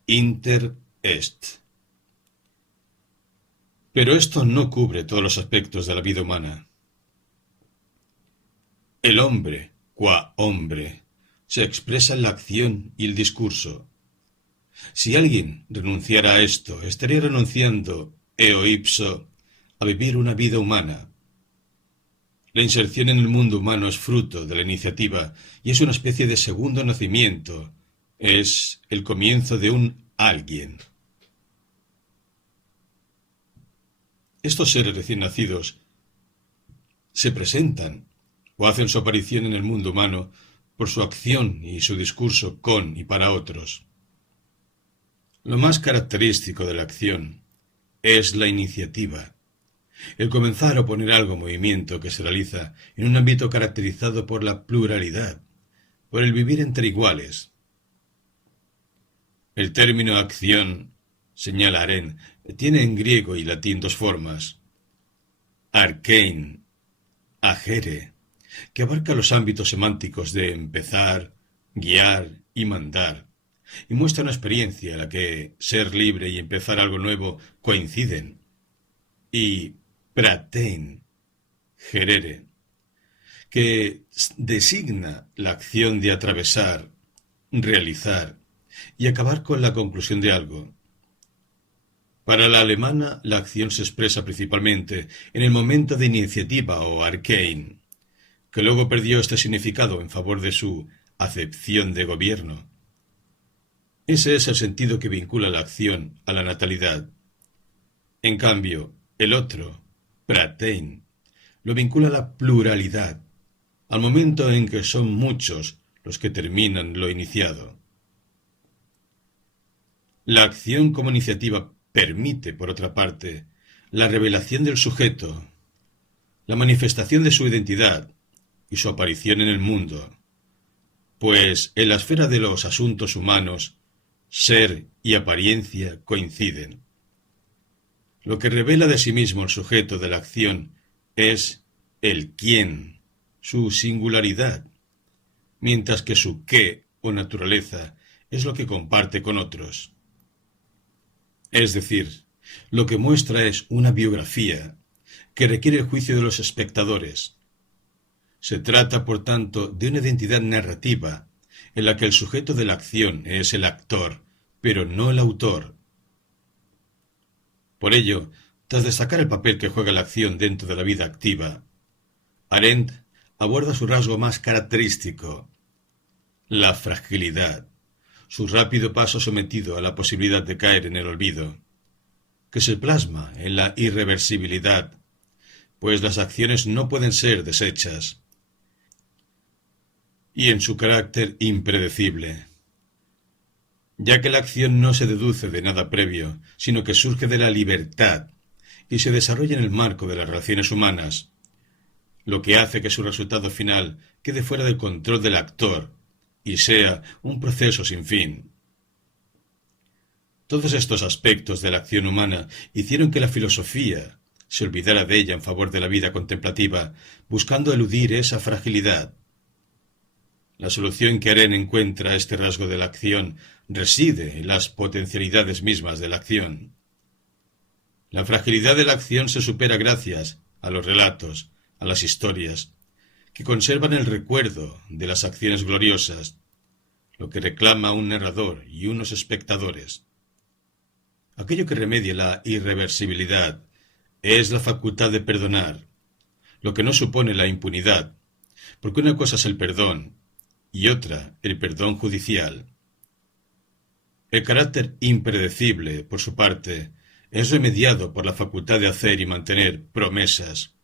Inter-est. Pero esto no cubre todos los aspectos de la vida humana. El hombre, qua hombre, se expresa en la acción y el discurso. Si alguien renunciara a esto, estaría renunciando, eo ipso, a vivir una vida humana. La inserción en el mundo humano es fruto de la iniciativa y es una especie de segundo nacimiento. Es el comienzo de un alguien. Estos seres recién nacidos se presentan o hacen su aparición en el mundo humano por su acción y su discurso con y para otros. Lo más característico de la acción es la iniciativa, el comenzar o poner algo en movimiento que se realiza en un ámbito caracterizado por la pluralidad, por el vivir entre iguales. El término acción, señala Arendt, tiene en griego y latín dos formas: arkein, agere, que abarca los ámbitos semánticos de empezar, guiar y mandar, y muestra una experiencia en la que ser libre y empezar algo nuevo coinciden, y pratein, gerere, que designa la acción de atravesar, realizar y acabar con la conclusión de algo. Para la alemana, la acción se expresa principalmente en el momento de iniciativa o arkein, que luego perdió este significado en favor de su acepción de gobierno. Ese es el sentido que vincula la acción a la natalidad. En cambio, el otro, pratein, lo vincula a la pluralidad, al momento en que son muchos los que terminan lo iniciado. La acción como iniciativa permite, por otra parte, la revelación del sujeto, la manifestación de su identidad y su aparición en el mundo, pues en la esfera de los asuntos humanos, ser y apariencia coinciden. Lo que revela de sí mismo el sujeto de la acción es el quién, su singularidad, mientras que su qué o naturaleza es lo que comparte con otros. Es decir, lo que muestra es una biografía que requiere el juicio de los espectadores. Se trata, por tanto, de una identidad narrativa en la que el sujeto de la acción es el actor, pero no el autor. Por ello, tras destacar el papel que juega la acción dentro de la vida activa, Arendt aborda su rasgo más característico, la fragilidad, su rápido paso sometido a la posibilidad de caer en el olvido, que se plasma en la irreversibilidad, pues las acciones no pueden ser deshechas, y en su carácter impredecible, ya que la acción no se deduce de nada previo, sino que surge de la libertad y se desarrolla en el marco de las relaciones humanas, lo que hace que su resultado final quede fuera del control del actor y sea un proceso sin fin. Todos estos aspectos de la acción humana hicieron que la filosofía se olvidara de ella en favor de la vida contemplativa, buscando eludir esa fragilidad. La solución que Arendt encuentra a este rasgo de la acción reside en las potencialidades mismas de la acción. La fragilidad de la acción se supera gracias a los relatos, a las historias, que conservan el recuerdo de las acciones gloriosas, lo que reclama un narrador y unos espectadores. Aquello que remedia la irreversibilidad es la facultad de perdonar, lo que no supone la impunidad, porque una cosa es el perdón y otra el perdón judicial. El carácter impredecible, por su parte, es remediado por la facultad de hacer y mantener promesas,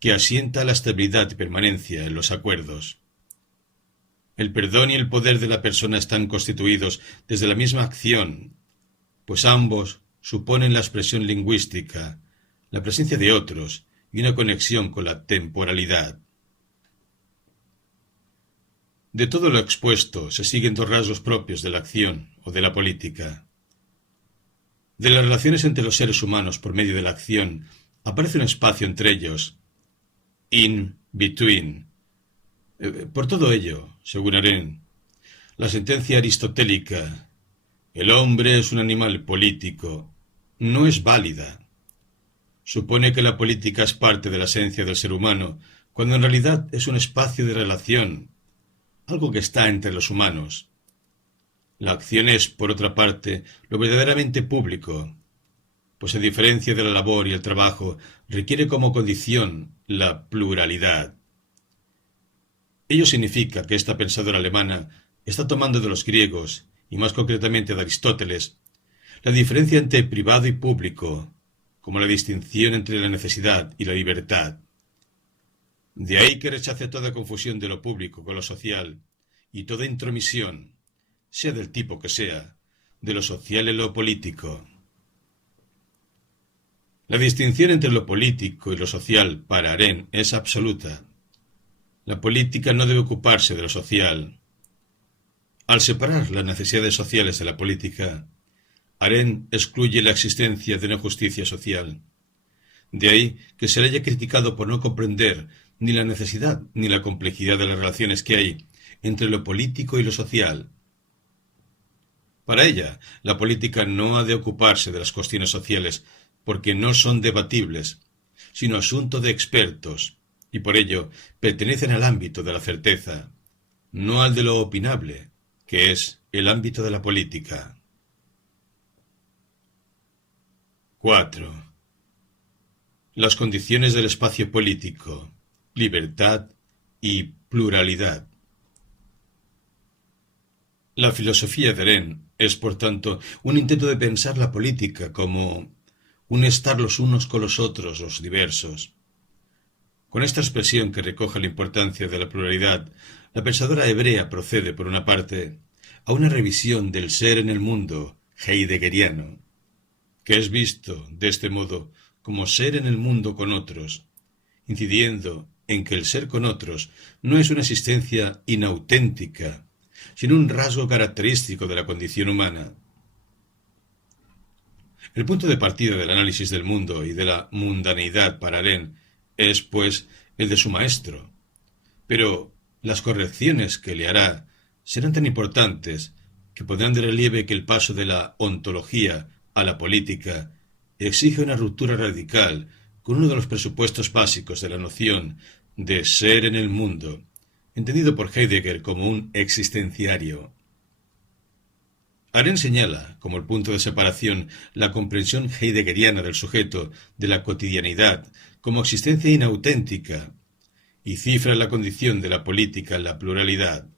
que asienta la estabilidad y permanencia en los acuerdos. El perdón y el poder de la persona están constituidos desde la misma acción, pues ambos suponen la expresión lingüística, la presencia de otros y una conexión con la temporalidad. De todo lo expuesto se siguen dos rasgos propios de la acción o de la política. De las relaciones entre los seres humanos por medio de la acción aparece un espacio entre ellos, in between. Por todo ello, según Arendt, la sentencia aristotélica, el hombre es un animal político, no es válida. Supone que la política es parte de la esencia del ser humano, cuando en realidad es un espacio de relación, algo que está entre los humanos. La acción es, por otra parte, lo verdaderamente público, pues a diferencia de la labor y el trabajo, requiere como condición la pluralidad. Ello significa que esta pensadora alemana está tomando de los griegos, y más concretamente de Aristóteles, la diferencia entre privado y público, como la distinción entre la necesidad y la libertad. De ahí que rechace toda confusión de lo público con lo social, y toda intromisión, sea del tipo que sea, de lo social en lo político. La distinción entre lo político y lo social para Arendt es absoluta. La política no debe ocuparse de lo social. Al separar las necesidades sociales de la política, Arendt excluye la existencia de una justicia social. De ahí que se le haya criticado por no comprender ni la necesidad ni la complejidad de las relaciones que hay entre lo político y lo social. Para ella, la política no ha de ocuparse de las cuestiones sociales porque no son debatibles, sino asunto de expertos, y por ello pertenecen al ámbito de la certeza, no al de lo opinable, que es el ámbito de la política. 4. Las condiciones del espacio político, libertad y pluralidad. La filosofía de Arendt es, por tanto, un intento de pensar la política como un estar los unos con los otros, los diversos. Con esta expresión que recoge la importancia de la pluralidad, la pensadora hebrea procede, por una parte, a una revisión del ser en el mundo heideggeriano, que es visto, de este modo, como ser en el mundo con otros, incidiendo en que el ser con otros no es una existencia inauténtica, sino un rasgo característico de la condición humana. El punto de partida del análisis del mundo y de la mundaneidad para Arendt es, pues, el de su maestro. Pero las correcciones que le hará serán tan importantes que pondrán de relieve que el paso de la ontología a la política exige una ruptura radical con uno de los presupuestos básicos de la noción de ser en el mundo, entendido por Heidegger como un existenciario. Arendt señala, como el punto de separación, la comprensión heideggeriana del sujeto de la cotidianidad como existencia inauténtica, y cifra la condición de la política en la pluralidad.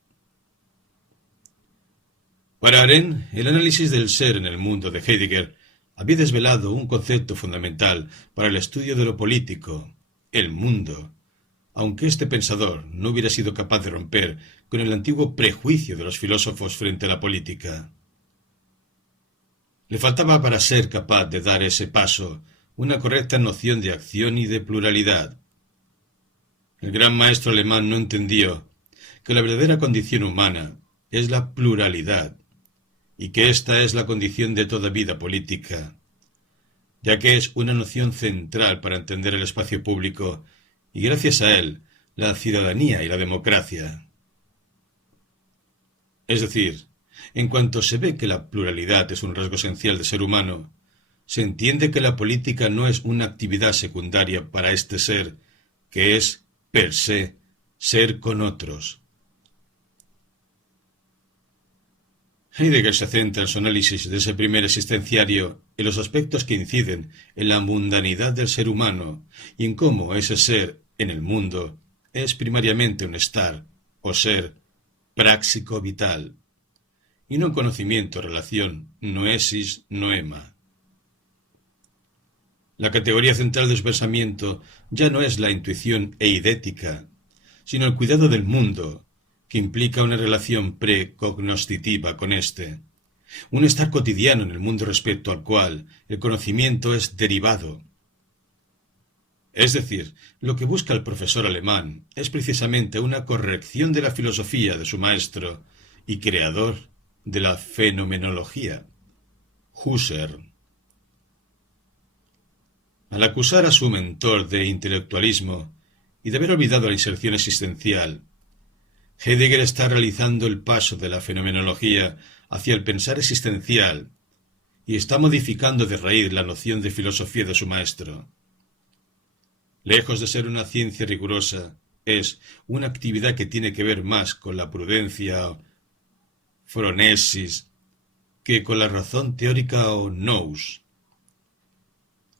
Para Arendt, el análisis del ser en el mundo de Heidegger había desvelado un concepto fundamental para el estudio de lo político, el mundo, aunque este pensador no hubiera sido capaz de romper con el antiguo prejuicio de los filósofos frente a la política. Le faltaba para ser capaz de dar ese paso una correcta noción de acción y de pluralidad. El gran maestro alemán no entendió que la verdadera condición humana es la pluralidad, y que ésta es la condición de toda vida política, ya que es una noción central para entender el espacio público y, gracias a él, la ciudadanía y la democracia. Es decir, en cuanto se ve que la pluralidad es un rasgo esencial del ser humano, se entiende que la política no es una actividad secundaria para este ser, que es, per se, ser con otros. Heidegger se centra en su análisis de ese primer existenciario en los aspectos que inciden en la mundanidad del ser humano y en cómo ese ser en el mundo es primariamente un estar o ser práxico vital y no un conocimiento, relación, noesis, noema. La categoría central de su pensamiento ya no es la intuición eidética, sino el cuidado del mundo, que implica una relación precognoscitiva con éste, un estar cotidiano en el mundo respecto al cual el conocimiento es derivado. Es decir, lo que busca el profesor alemán es precisamente una corrección de la filosofía de su maestro y creador de la fenomenología, Husserl. Al acusar a su mentor de intelectualismo y de haber olvidado la inserción existencial, Heidegger está realizando el paso de la fenomenología hacia el pensar existencial y está modificando de raíz la noción de filosofía de su maestro. Lejos de ser una ciencia rigurosa, es una actividad que tiene que ver más con la prudencia phronesis que con la razón teórica o nous.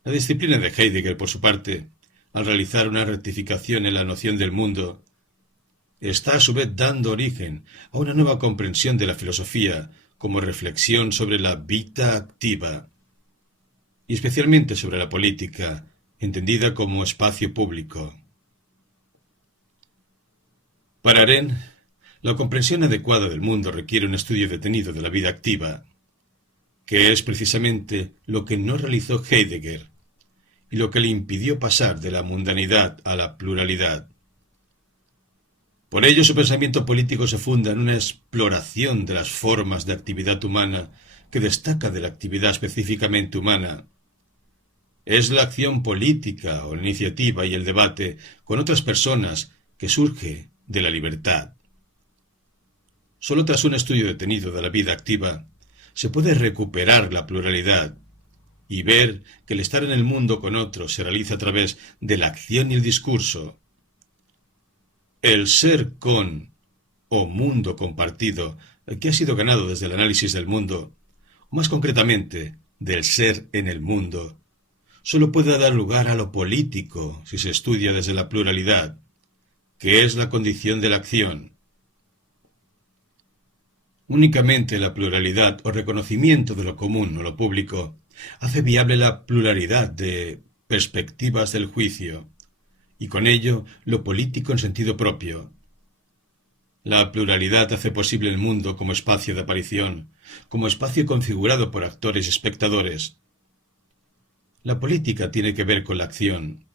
La disciplina de Heidegger, por su parte, al realizar una rectificación en la noción del mundo, está a su vez dando origen a una nueva comprensión de la filosofía como reflexión sobre la vita activa, y especialmente sobre la política, entendida como espacio público. Para Arendt, la comprensión adecuada del mundo requiere un estudio detenido de la vida activa, que es precisamente lo que no realizó Heidegger y lo que le impidió pasar de la mundanidad a la pluralidad. Por ello, su pensamiento político se funda en una exploración de las formas de actividad humana que destaca de la actividad específicamente humana. Es la acción política o la iniciativa y el debate con otras personas que surge de la libertad. Solo tras un estudio detenido de la vida activa se puede recuperar la pluralidad y ver que el estar en el mundo con otros se realiza a través de la acción y el discurso. El ser con o mundo compartido, que ha sido ganado desde el análisis del mundo, o más concretamente, del ser en el mundo, solo puede dar lugar a lo político si se estudia desde la pluralidad, que es la condición de la acción. Únicamente la pluralidad o reconocimiento de lo común o lo público hace viable la pluralidad de perspectivas del juicio, y con ello lo político en sentido propio. La pluralidad hace posible el mundo como espacio de aparición, como espacio configurado por actores y espectadores. La política tiene que ver con la acción,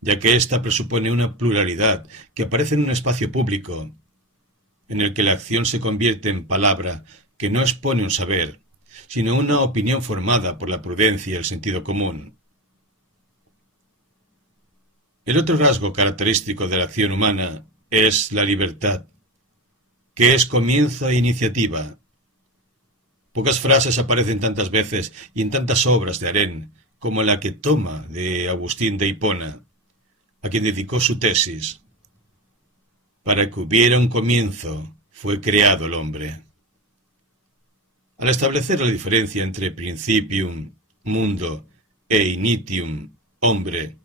ya que ésta presupone una pluralidad que aparece en un espacio público, en el que la acción se convierte en palabra que no expone un saber, sino una opinión formada por la prudencia y el sentido común. El otro rasgo característico de la acción humana es la libertad, que es comienzo e iniciativa. Pocas frases aparecen tantas veces y en tantas obras de Arendt como la que toma de Agustín de Hipona, a quien dedicó su tesis. Para que hubiera un comienzo, fue creado el hombre. Al establecer la diferencia entre principium, mundo, e initium, hombre,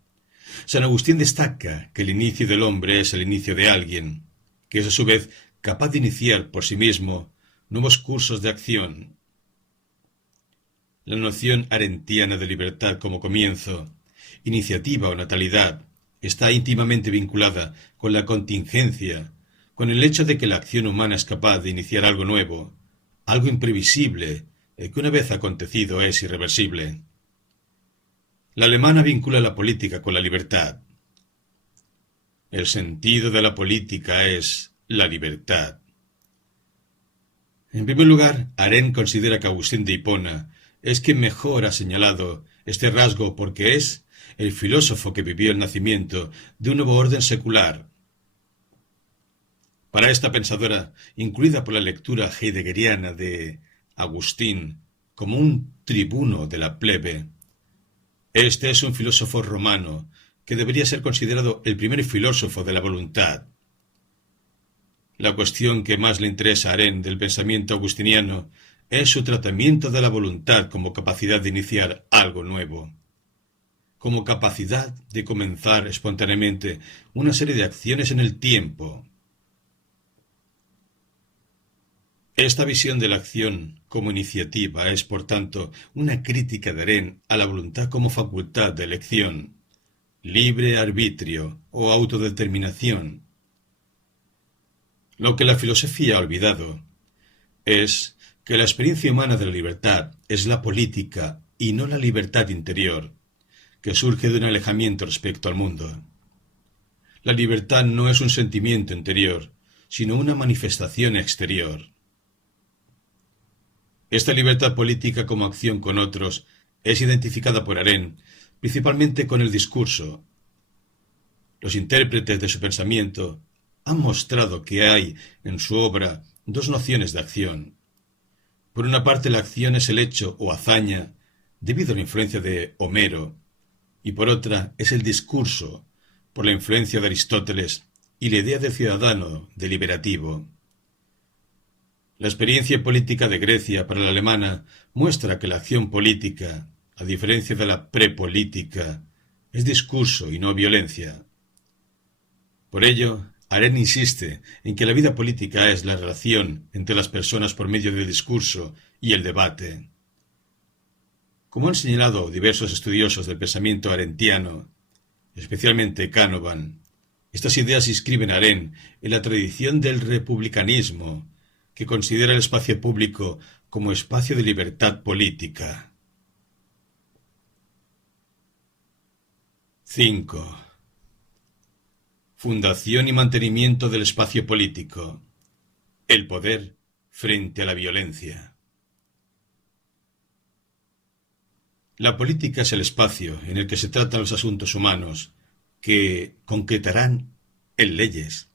San Agustín destaca que el inicio del hombre es el inicio de alguien, que es a su vez capaz de iniciar por sí mismo nuevos cursos de acción. La noción arendtiana de libertad como comienzo, iniciativa o natalidad, está íntimamente vinculada con la contingencia, con el hecho de que la acción humana es capaz de iniciar algo nuevo, algo imprevisible, que una vez acontecido es irreversible. La alemana vincula la política con la libertad. El sentido de la política es la libertad. En primer lugar, Arendt considera que Agustín de Hipona es quien mejor ha señalado este rasgo porque es el filósofo que vivió el nacimiento de un nuevo orden secular. Para esta pensadora, incluida por la lectura heideggeriana de Agustín, como un tribuno de la plebe. Este es un filósofo romano que debería ser considerado el primer filósofo de la voluntad. La cuestión que más le interesa a Arendt del pensamiento agustiniano es su tratamiento de la voluntad como capacidad de iniciar algo nuevo, como capacidad de comenzar espontáneamente una serie de acciones en el tiempo. Esta visión de la acción como iniciativa es, por tanto, una crítica de Arendt a la voluntad como facultad de elección, libre arbitrio o autodeterminación. Lo que la filosofía ha olvidado es que la experiencia humana de la libertad es la política y no la libertad interior, que surge de un alejamiento respecto al mundo. La libertad no es un sentimiento interior, sino una manifestación exterior. Esta libertad política como acción con otros es identificada por Arendt principalmente con el discurso. Los intérpretes de su pensamiento han mostrado que hay en su obra dos nociones de acción. Por una parte, la acción es el hecho o hazaña debido a la influencia de Homero, y por otra es el discurso, por la influencia de Aristóteles y la idea del ciudadano deliberativo. La experiencia política de Grecia para la alemana muestra que la acción política, a diferencia de la prepolítica, es discurso y no violencia. Por ello, Arendt insiste en que la vida política es la relación entre las personas por medio del discurso y el debate. Como han señalado diversos estudiosos del pensamiento arendtiano, especialmente Canavan, estas ideas inscriben a Arendt en la tradición del republicanismo, que considera el espacio público como espacio de libertad política. 5. Fundación y mantenimiento del espacio político. El poder frente a la violencia. La política es el espacio en el que se tratan los asuntos humanos, que concretarán en leyes,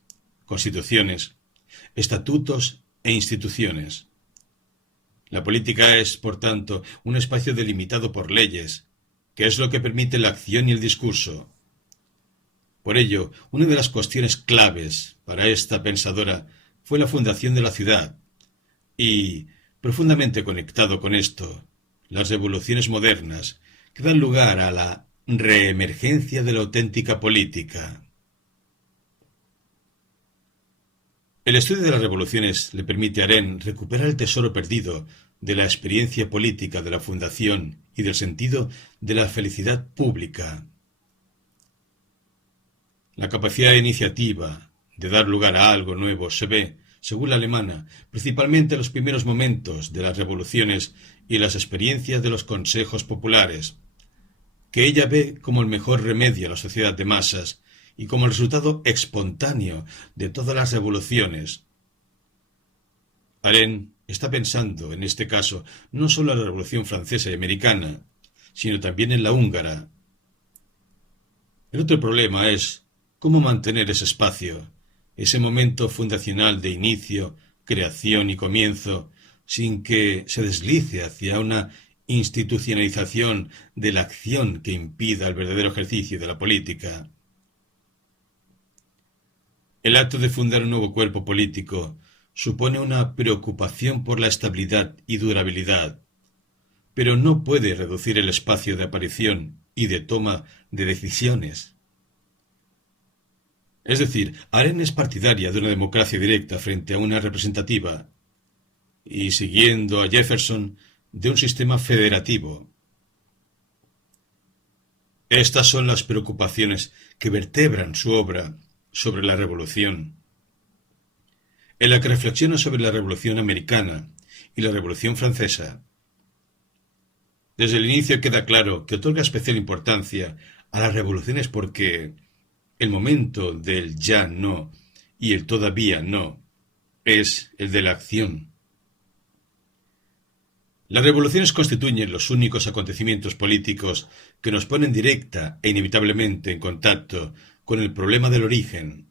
constituciones, estatutos e instituciones. La política es, por tanto, un espacio delimitado por leyes, que es lo que permite la acción y el discurso. Por ello, una de las cuestiones claves para esta pensadora fue la fundación de la ciudad y, profundamente conectado con esto, las revoluciones modernas que dan lugar a la reemergencia de la auténtica política. El estudio de las revoluciones le permite a Arendt recuperar el tesoro perdido de la experiencia política de la fundación y del sentido de la felicidad pública. La capacidad de iniciativa, de dar lugar a algo nuevo, se ve, según la alemana, principalmente en los primeros momentos de las revoluciones y las experiencias de los consejos populares, que ella ve como el mejor remedio a la sociedad de masas y como el resultado espontáneo de todas las revoluciones. Arendt está pensando, en este caso, no solo en la Revolución Francesa y Americana, sino también en la húngara. El otro problema es cómo mantener ese espacio, ese momento fundacional de inicio, creación y comienzo, sin que se deslice hacia una institucionalización de la acción que impida el verdadero ejercicio de la política. El acto de fundar un nuevo cuerpo político supone una preocupación por la estabilidad y durabilidad, pero no puede reducir el espacio de aparición y de toma de decisiones. Es decir, Arendt es partidaria de una democracia directa frente a una representativa y, siguiendo a Jefferson, de un sistema federativo. Estas son las preocupaciones que vertebran su obra sobre la revolución, en la que reflexiona sobre la Revolución Americana y la Revolución Francesa. Desde el inicio queda claro que otorga especial importancia a las revoluciones porque el momento del ya no y el todavía no es el de la acción. Las revoluciones constituyen los únicos acontecimientos políticos que nos ponen directa e inevitablemente en contacto con el problema del origen.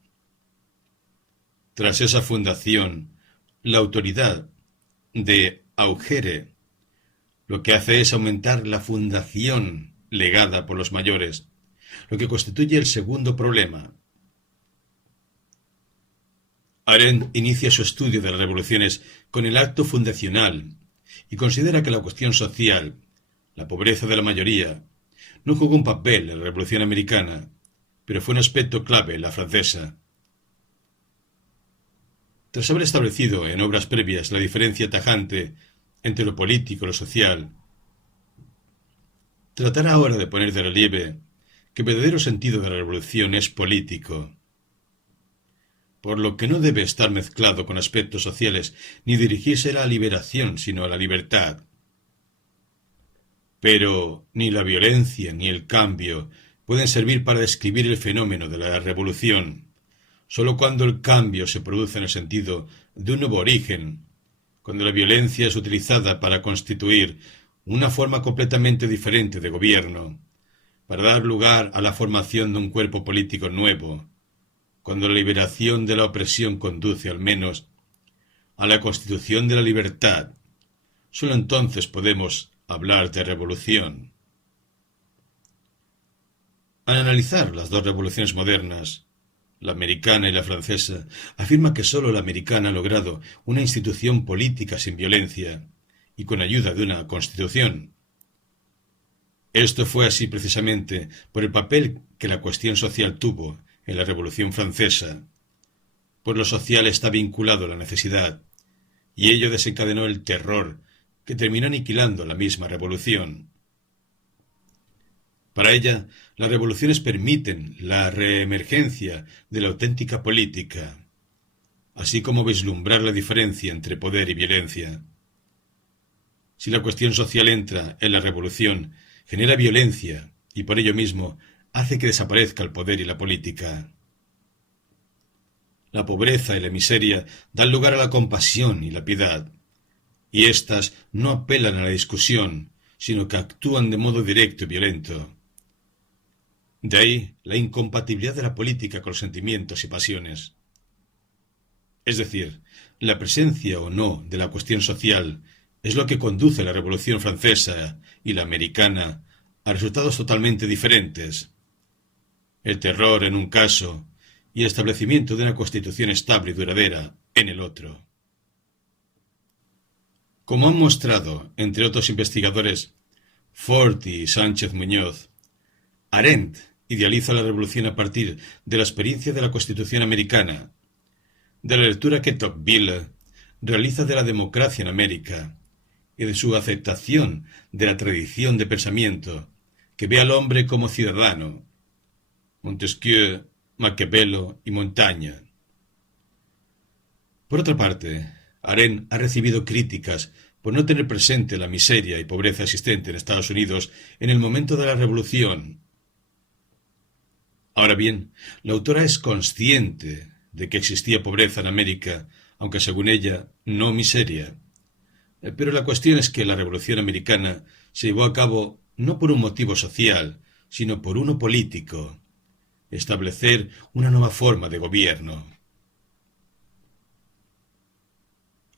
Tras esa fundación, la autoridad de Augere lo que hace es aumentar la fundación legada por los mayores, lo que constituye el segundo problema. Arendt inicia su estudio de las revoluciones con el acto fundacional y considera que la cuestión social, la pobreza de la mayoría, no jugó un papel en la Revolución Americana, pero fue un aspecto clave en la francesa. Tras haber establecido en obras previas la diferencia tajante entre lo político y lo social, tratará ahora de poner de relieve que el verdadero sentido de la revolución es político, por lo que no debe estar mezclado con aspectos sociales ni dirigirse a la liberación, sino a la libertad. Pero ni la violencia ni el cambio pueden servir para describir el fenómeno de la revolución. Solo cuando el cambio se produce en el sentido de un nuevo origen, cuando la violencia es utilizada para constituir una forma completamente diferente de gobierno, para dar lugar a la formación de un cuerpo político nuevo, cuando la liberación de la opresión conduce al menos a la constitución de la libertad, solo entonces podemos hablar de revolución. Al analizar las dos revoluciones modernas, la americana y la francesa, afirma que sólo la americana ha logrado una institución política sin violencia y con ayuda de una constitución. Esto fue así precisamente por el papel que la cuestión social tuvo en la Revolución Francesa, pues lo social está vinculado a la necesidad, y ello desencadenó el terror que terminó aniquilando la misma revolución. Para ella, las revoluciones permiten la reemergencia de la auténtica política, así como vislumbrar la diferencia entre poder y violencia. Si la cuestión social entra en la revolución, genera violencia y por ello mismo hace que desaparezca el poder y la política. La pobreza y la miseria dan lugar a la compasión y la piedad, y éstas no apelan a la discusión, sino que actúan de modo directo y violento. De ahí la incompatibilidad de la política con los sentimientos y pasiones. Es decir, la presencia o no de la cuestión social es lo que conduce a la Revolución Francesa y la americana a resultados totalmente diferentes. El terror en un caso y el establecimiento de una constitución estable y duradera en el otro. Como han mostrado, entre otros investigadores, Ford y Sánchez Muñoz, Arendt idealiza la revolución a partir de la experiencia de la Constitución americana, de la lectura que Tocqueville realiza de la democracia en América y de su aceptación de la tradición de pensamiento que ve al hombre como ciudadano, Montesquieu, Maquiavelo y Montaigne. Por otra parte, Arendt ha recibido críticas por no tener presente la miseria y pobreza existente en Estados Unidos en el momento de la Revolución. Ahora bien, la autora es consciente de que existía pobreza en América, aunque según ella, no miseria. Pero la cuestión es que la Revolución Americana se llevó a cabo no por un motivo social, sino por uno político: establecer una nueva forma de gobierno.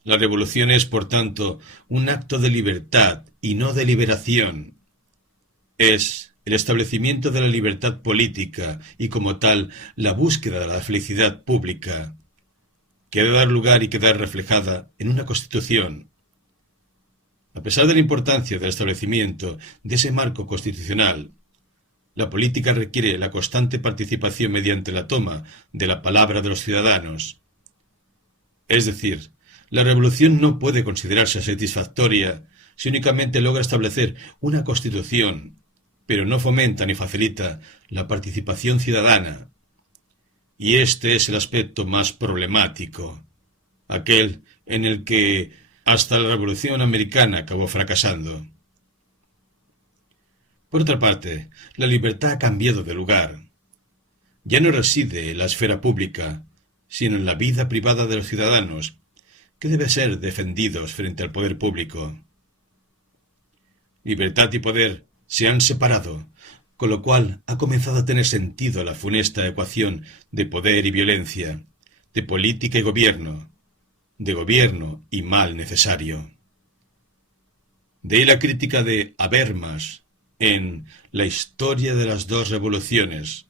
La revolución es, por tanto, un acto de libertad y no de liberación. Es el establecimiento de la libertad política y, como tal, la búsqueda de la felicidad pública, que ha de dar lugar y quedar reflejada en una constitución. A pesar de la importancia del establecimiento de ese marco constitucional, la política requiere la constante participación mediante la toma de la palabra de los ciudadanos. Es decir, la revolución no puede considerarse satisfactoria si únicamente logra establecer una constitución, pero no fomenta ni facilita la participación ciudadana. Y este es el aspecto más problemático, aquel en el que hasta la Revolución Americana acabó fracasando. Por otra parte, la libertad ha cambiado de lugar. Ya no reside en la esfera pública, sino en la vida privada de los ciudadanos, que debe ser defendidos frente al poder público. Libertad y poder se han separado, con lo cual ha comenzado a tener sentido la funesta ecuación de poder y violencia, de política y gobierno, de gobierno y mal necesario. De ahí la crítica de Habermas en La historia de las dos revoluciones,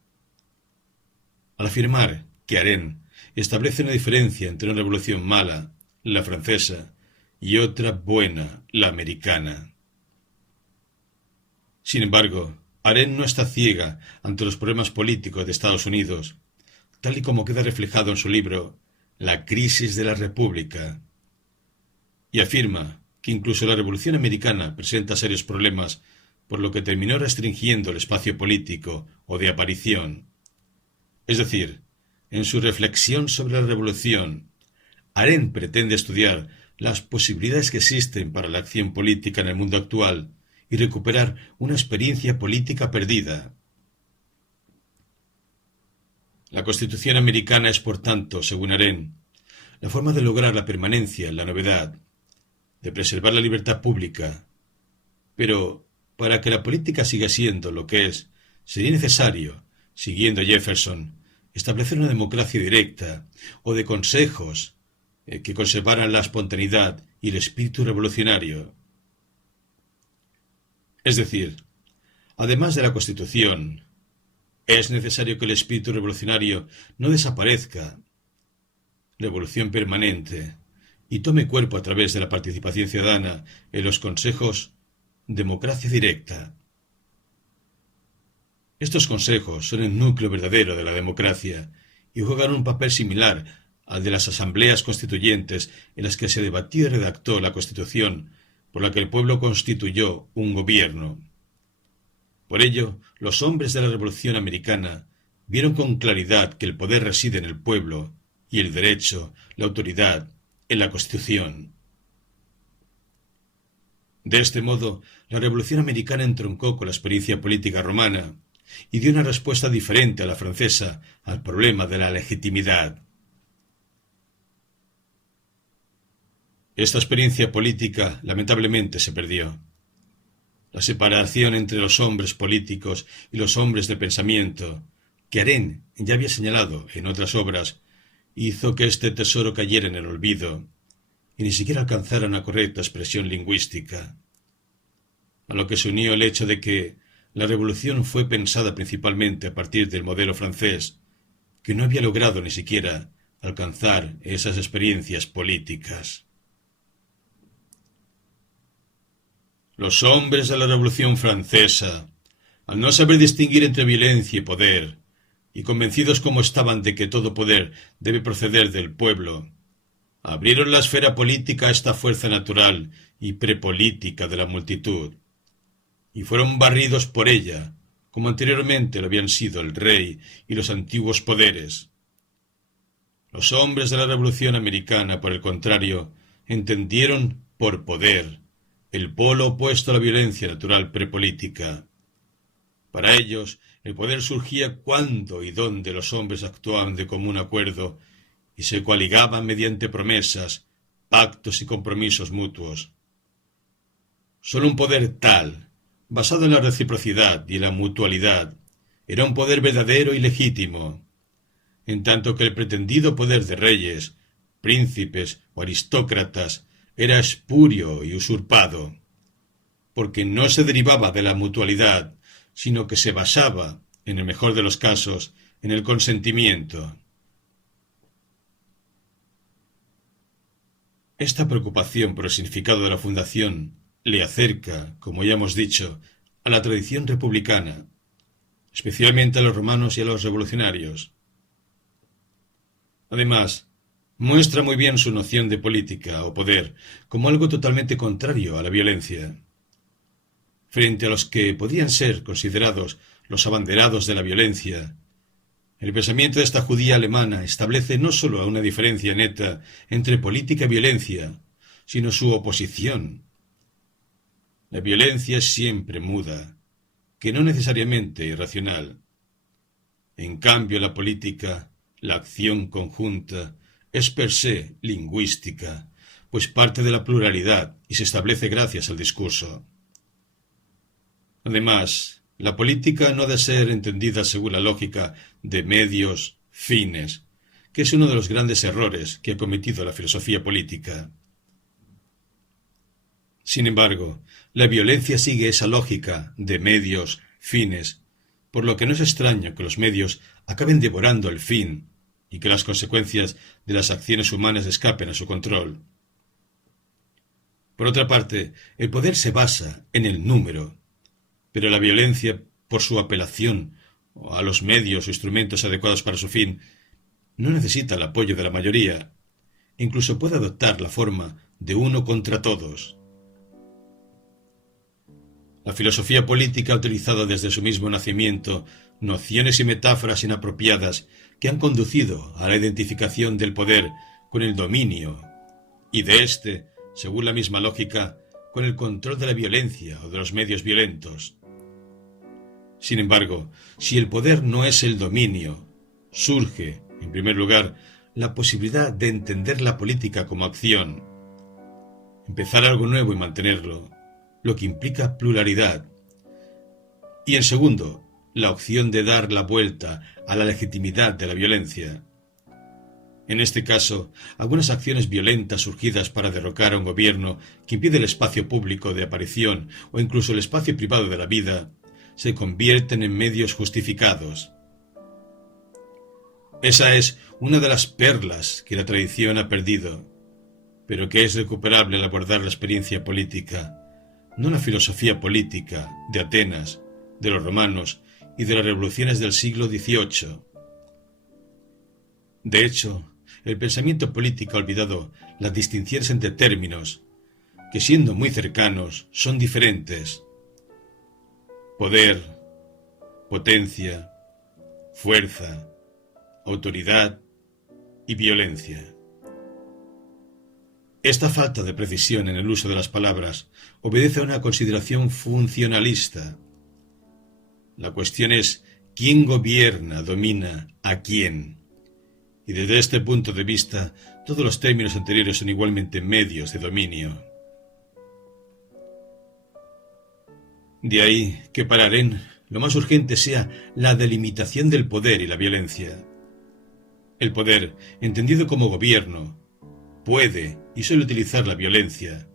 al afirmar que Arendt establece una diferencia entre una revolución mala, la francesa, y otra buena, la americana. Sin embargo, Arendt no está ciega ante los problemas políticos de Estados Unidos, tal y como queda reflejado en su libro La crisis de la República, y afirma que incluso la Revolución Americana presenta serios problemas, por lo que terminó restringiendo el espacio político o de aparición. Es decir, en su reflexión sobre la revolución, Arendt pretende estudiar las posibilidades que existen para la acción política en el mundo actual y recuperar una experiencia política perdida. La Constitución americana es, por tanto, según Arendt, la forma de lograr la permanencia en la novedad, de preservar la libertad pública. Pero, para que la política siga siendo lo que es, sería necesario, siguiendo a Jefferson, establecer una democracia directa o de consejos que conservaran la espontaneidad y el espíritu revolucionario. Es decir, además de la Constitución, es necesario que el espíritu revolucionario no desaparezca, revolución permanente, y tome cuerpo a través de la participación ciudadana en los consejos democracia directa. Estos consejos son el núcleo verdadero de la democracia y juegan un papel similar al de las asambleas constituyentes en las que se debatió y redactó la Constitución por la que el pueblo constituyó un gobierno. Por ello, los hombres de la Revolución Americana vieron con claridad que el poder reside en el pueblo y el derecho, la autoridad, en la Constitución. De este modo, la Revolución Americana entroncó con la experiencia política romana y dio una respuesta diferente a la francesa al problema de la legitimidad. Esta experiencia política lamentablemente se perdió. La separación entre los hombres políticos y los hombres de pensamiento, que Arendt ya había señalado en otras obras, hizo que este tesoro cayera en el olvido y ni siquiera alcanzara una correcta expresión lingüística. A lo que se unió el hecho de que la revolución fue pensada principalmente a partir del modelo francés, que no había logrado ni siquiera alcanzar esas experiencias políticas. Los hombres de la Revolución Francesa, al no saber distinguir entre violencia y poder, y convencidos como estaban de que todo poder debe proceder del pueblo, abrieron la esfera política a esta fuerza natural y prepolítica de la multitud, y fueron barridos por ella, como anteriormente lo habían sido el rey y los antiguos poderes. Los hombres de la Revolución Americana, por el contrario, entendieron por poder el polo opuesto a la violencia natural prepolítica. Para ellos, el poder surgía cuando y donde los hombres actuaban de común acuerdo y se coaligaban mediante promesas, pactos y compromisos mutuos. Solo un poder tal, basado en la reciprocidad y en la mutualidad, era un poder verdadero y legítimo, en tanto que el pretendido poder de reyes, príncipes o aristócratas era espurio y usurpado, porque no se derivaba de la mutualidad, sino que se basaba, en el mejor de los casos, en el consentimiento. Esta preocupación por el significado de la fundación le acerca, como ya hemos dicho, a la tradición republicana, especialmente a los romanos y a los revolucionarios. Además, muestra muy bien su noción de política o poder como algo totalmente contrario a la violencia. Frente a los que podían ser considerados los abanderados de la violencia, el pensamiento de esta judía alemana establece no sólo una diferencia neta entre política y violencia, sino su oposición. La violencia es siempre muda, que no necesariamente irracional. En cambio, la política, la acción conjunta, es per se lingüística, pues parte de la pluralidad y se establece gracias al discurso. Además, la política no ha de ser entendida según la lógica de medios, fines, que es uno de los grandes errores que ha cometido la filosofía política. Sin embargo, La violencia sigue esa lógica de medios, fines, por lo que no es extraño que los medios acaben devorando el fin y que las consecuencias de las acciones humanas escapen a su control. Por otra parte, el poder se basa en el número, pero la violencia, por su apelación a los medios o instrumentos adecuados para su fin, no necesita el apoyo de la mayoría. Incluso puede adoptar la forma de uno contra todos. La filosofía política ha utilizado desde su mismo nacimiento nociones y metáforas inapropiadas que han conducido a la identificación del poder con el dominio y de éste, según la misma lógica, con el control de la violencia o de los medios violentos. Sin embargo, si el poder no es el dominio, surge, en primer lugar, la posibilidad de entender la política como acción, empezar algo nuevo y mantenerlo, lo que implica pluralidad. Y en segundo, la opción de dar la vuelta a la legitimidad de la violencia. En este caso, algunas acciones violentas surgidas para derrocar a un gobierno que impide el espacio público de aparición o incluso el espacio privado de la vida, se convierten en medios justificados. Esa es una de las perlas que la tradición ha perdido, pero que es recuperable al abordar la experiencia política, no la filosofía política de Atenas, de los romanos y de las revoluciones del siglo XVIII. De hecho, el pensamiento político ha olvidado las distinciones entre términos que, siendo muy cercanos, son diferentes. Poder, potencia, fuerza, autoridad y violencia. Esta falta de precisión en el uso de las palabras obedece a una consideración funcionalista. La cuestión es quién gobierna, domina a quién. Y desde este punto de vista, todos los términos anteriores son igualmente medios de dominio. De ahí que para Arendt lo más urgente sea la delimitación del poder y la violencia. El poder, entendido como gobierno, puede y suele utilizar la violencia,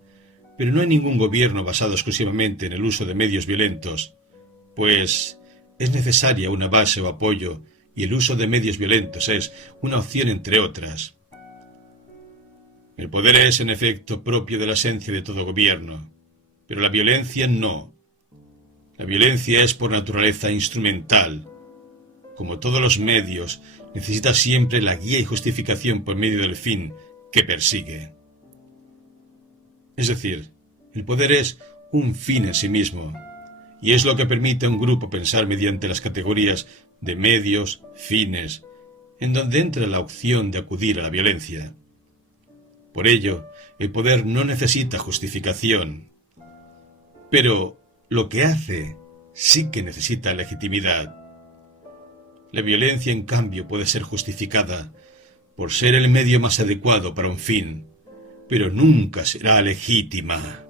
pero no hay ningún gobierno basado exclusivamente en el uso de medios violentos, pues es necesaria una base o apoyo y el uso de medios violentos es una opción entre otras. El poder es, en efecto, propio de la esencia de todo gobierno, pero la violencia no. La violencia es por naturaleza instrumental. Como todos los medios, necesita siempre la guía y justificación por medio del fin que persigue. Es decir, el poder es un fin en sí mismo, y es lo que permite a un grupo pensar mediante las categorías de medios, fines, en donde entra la opción de acudir a la violencia. Por ello, el poder no necesita justificación, pero lo que hace sí que necesita legitimidad. La violencia, en cambio, puede ser justificada por ser el medio más adecuado para un fin, pero nunca será legítima.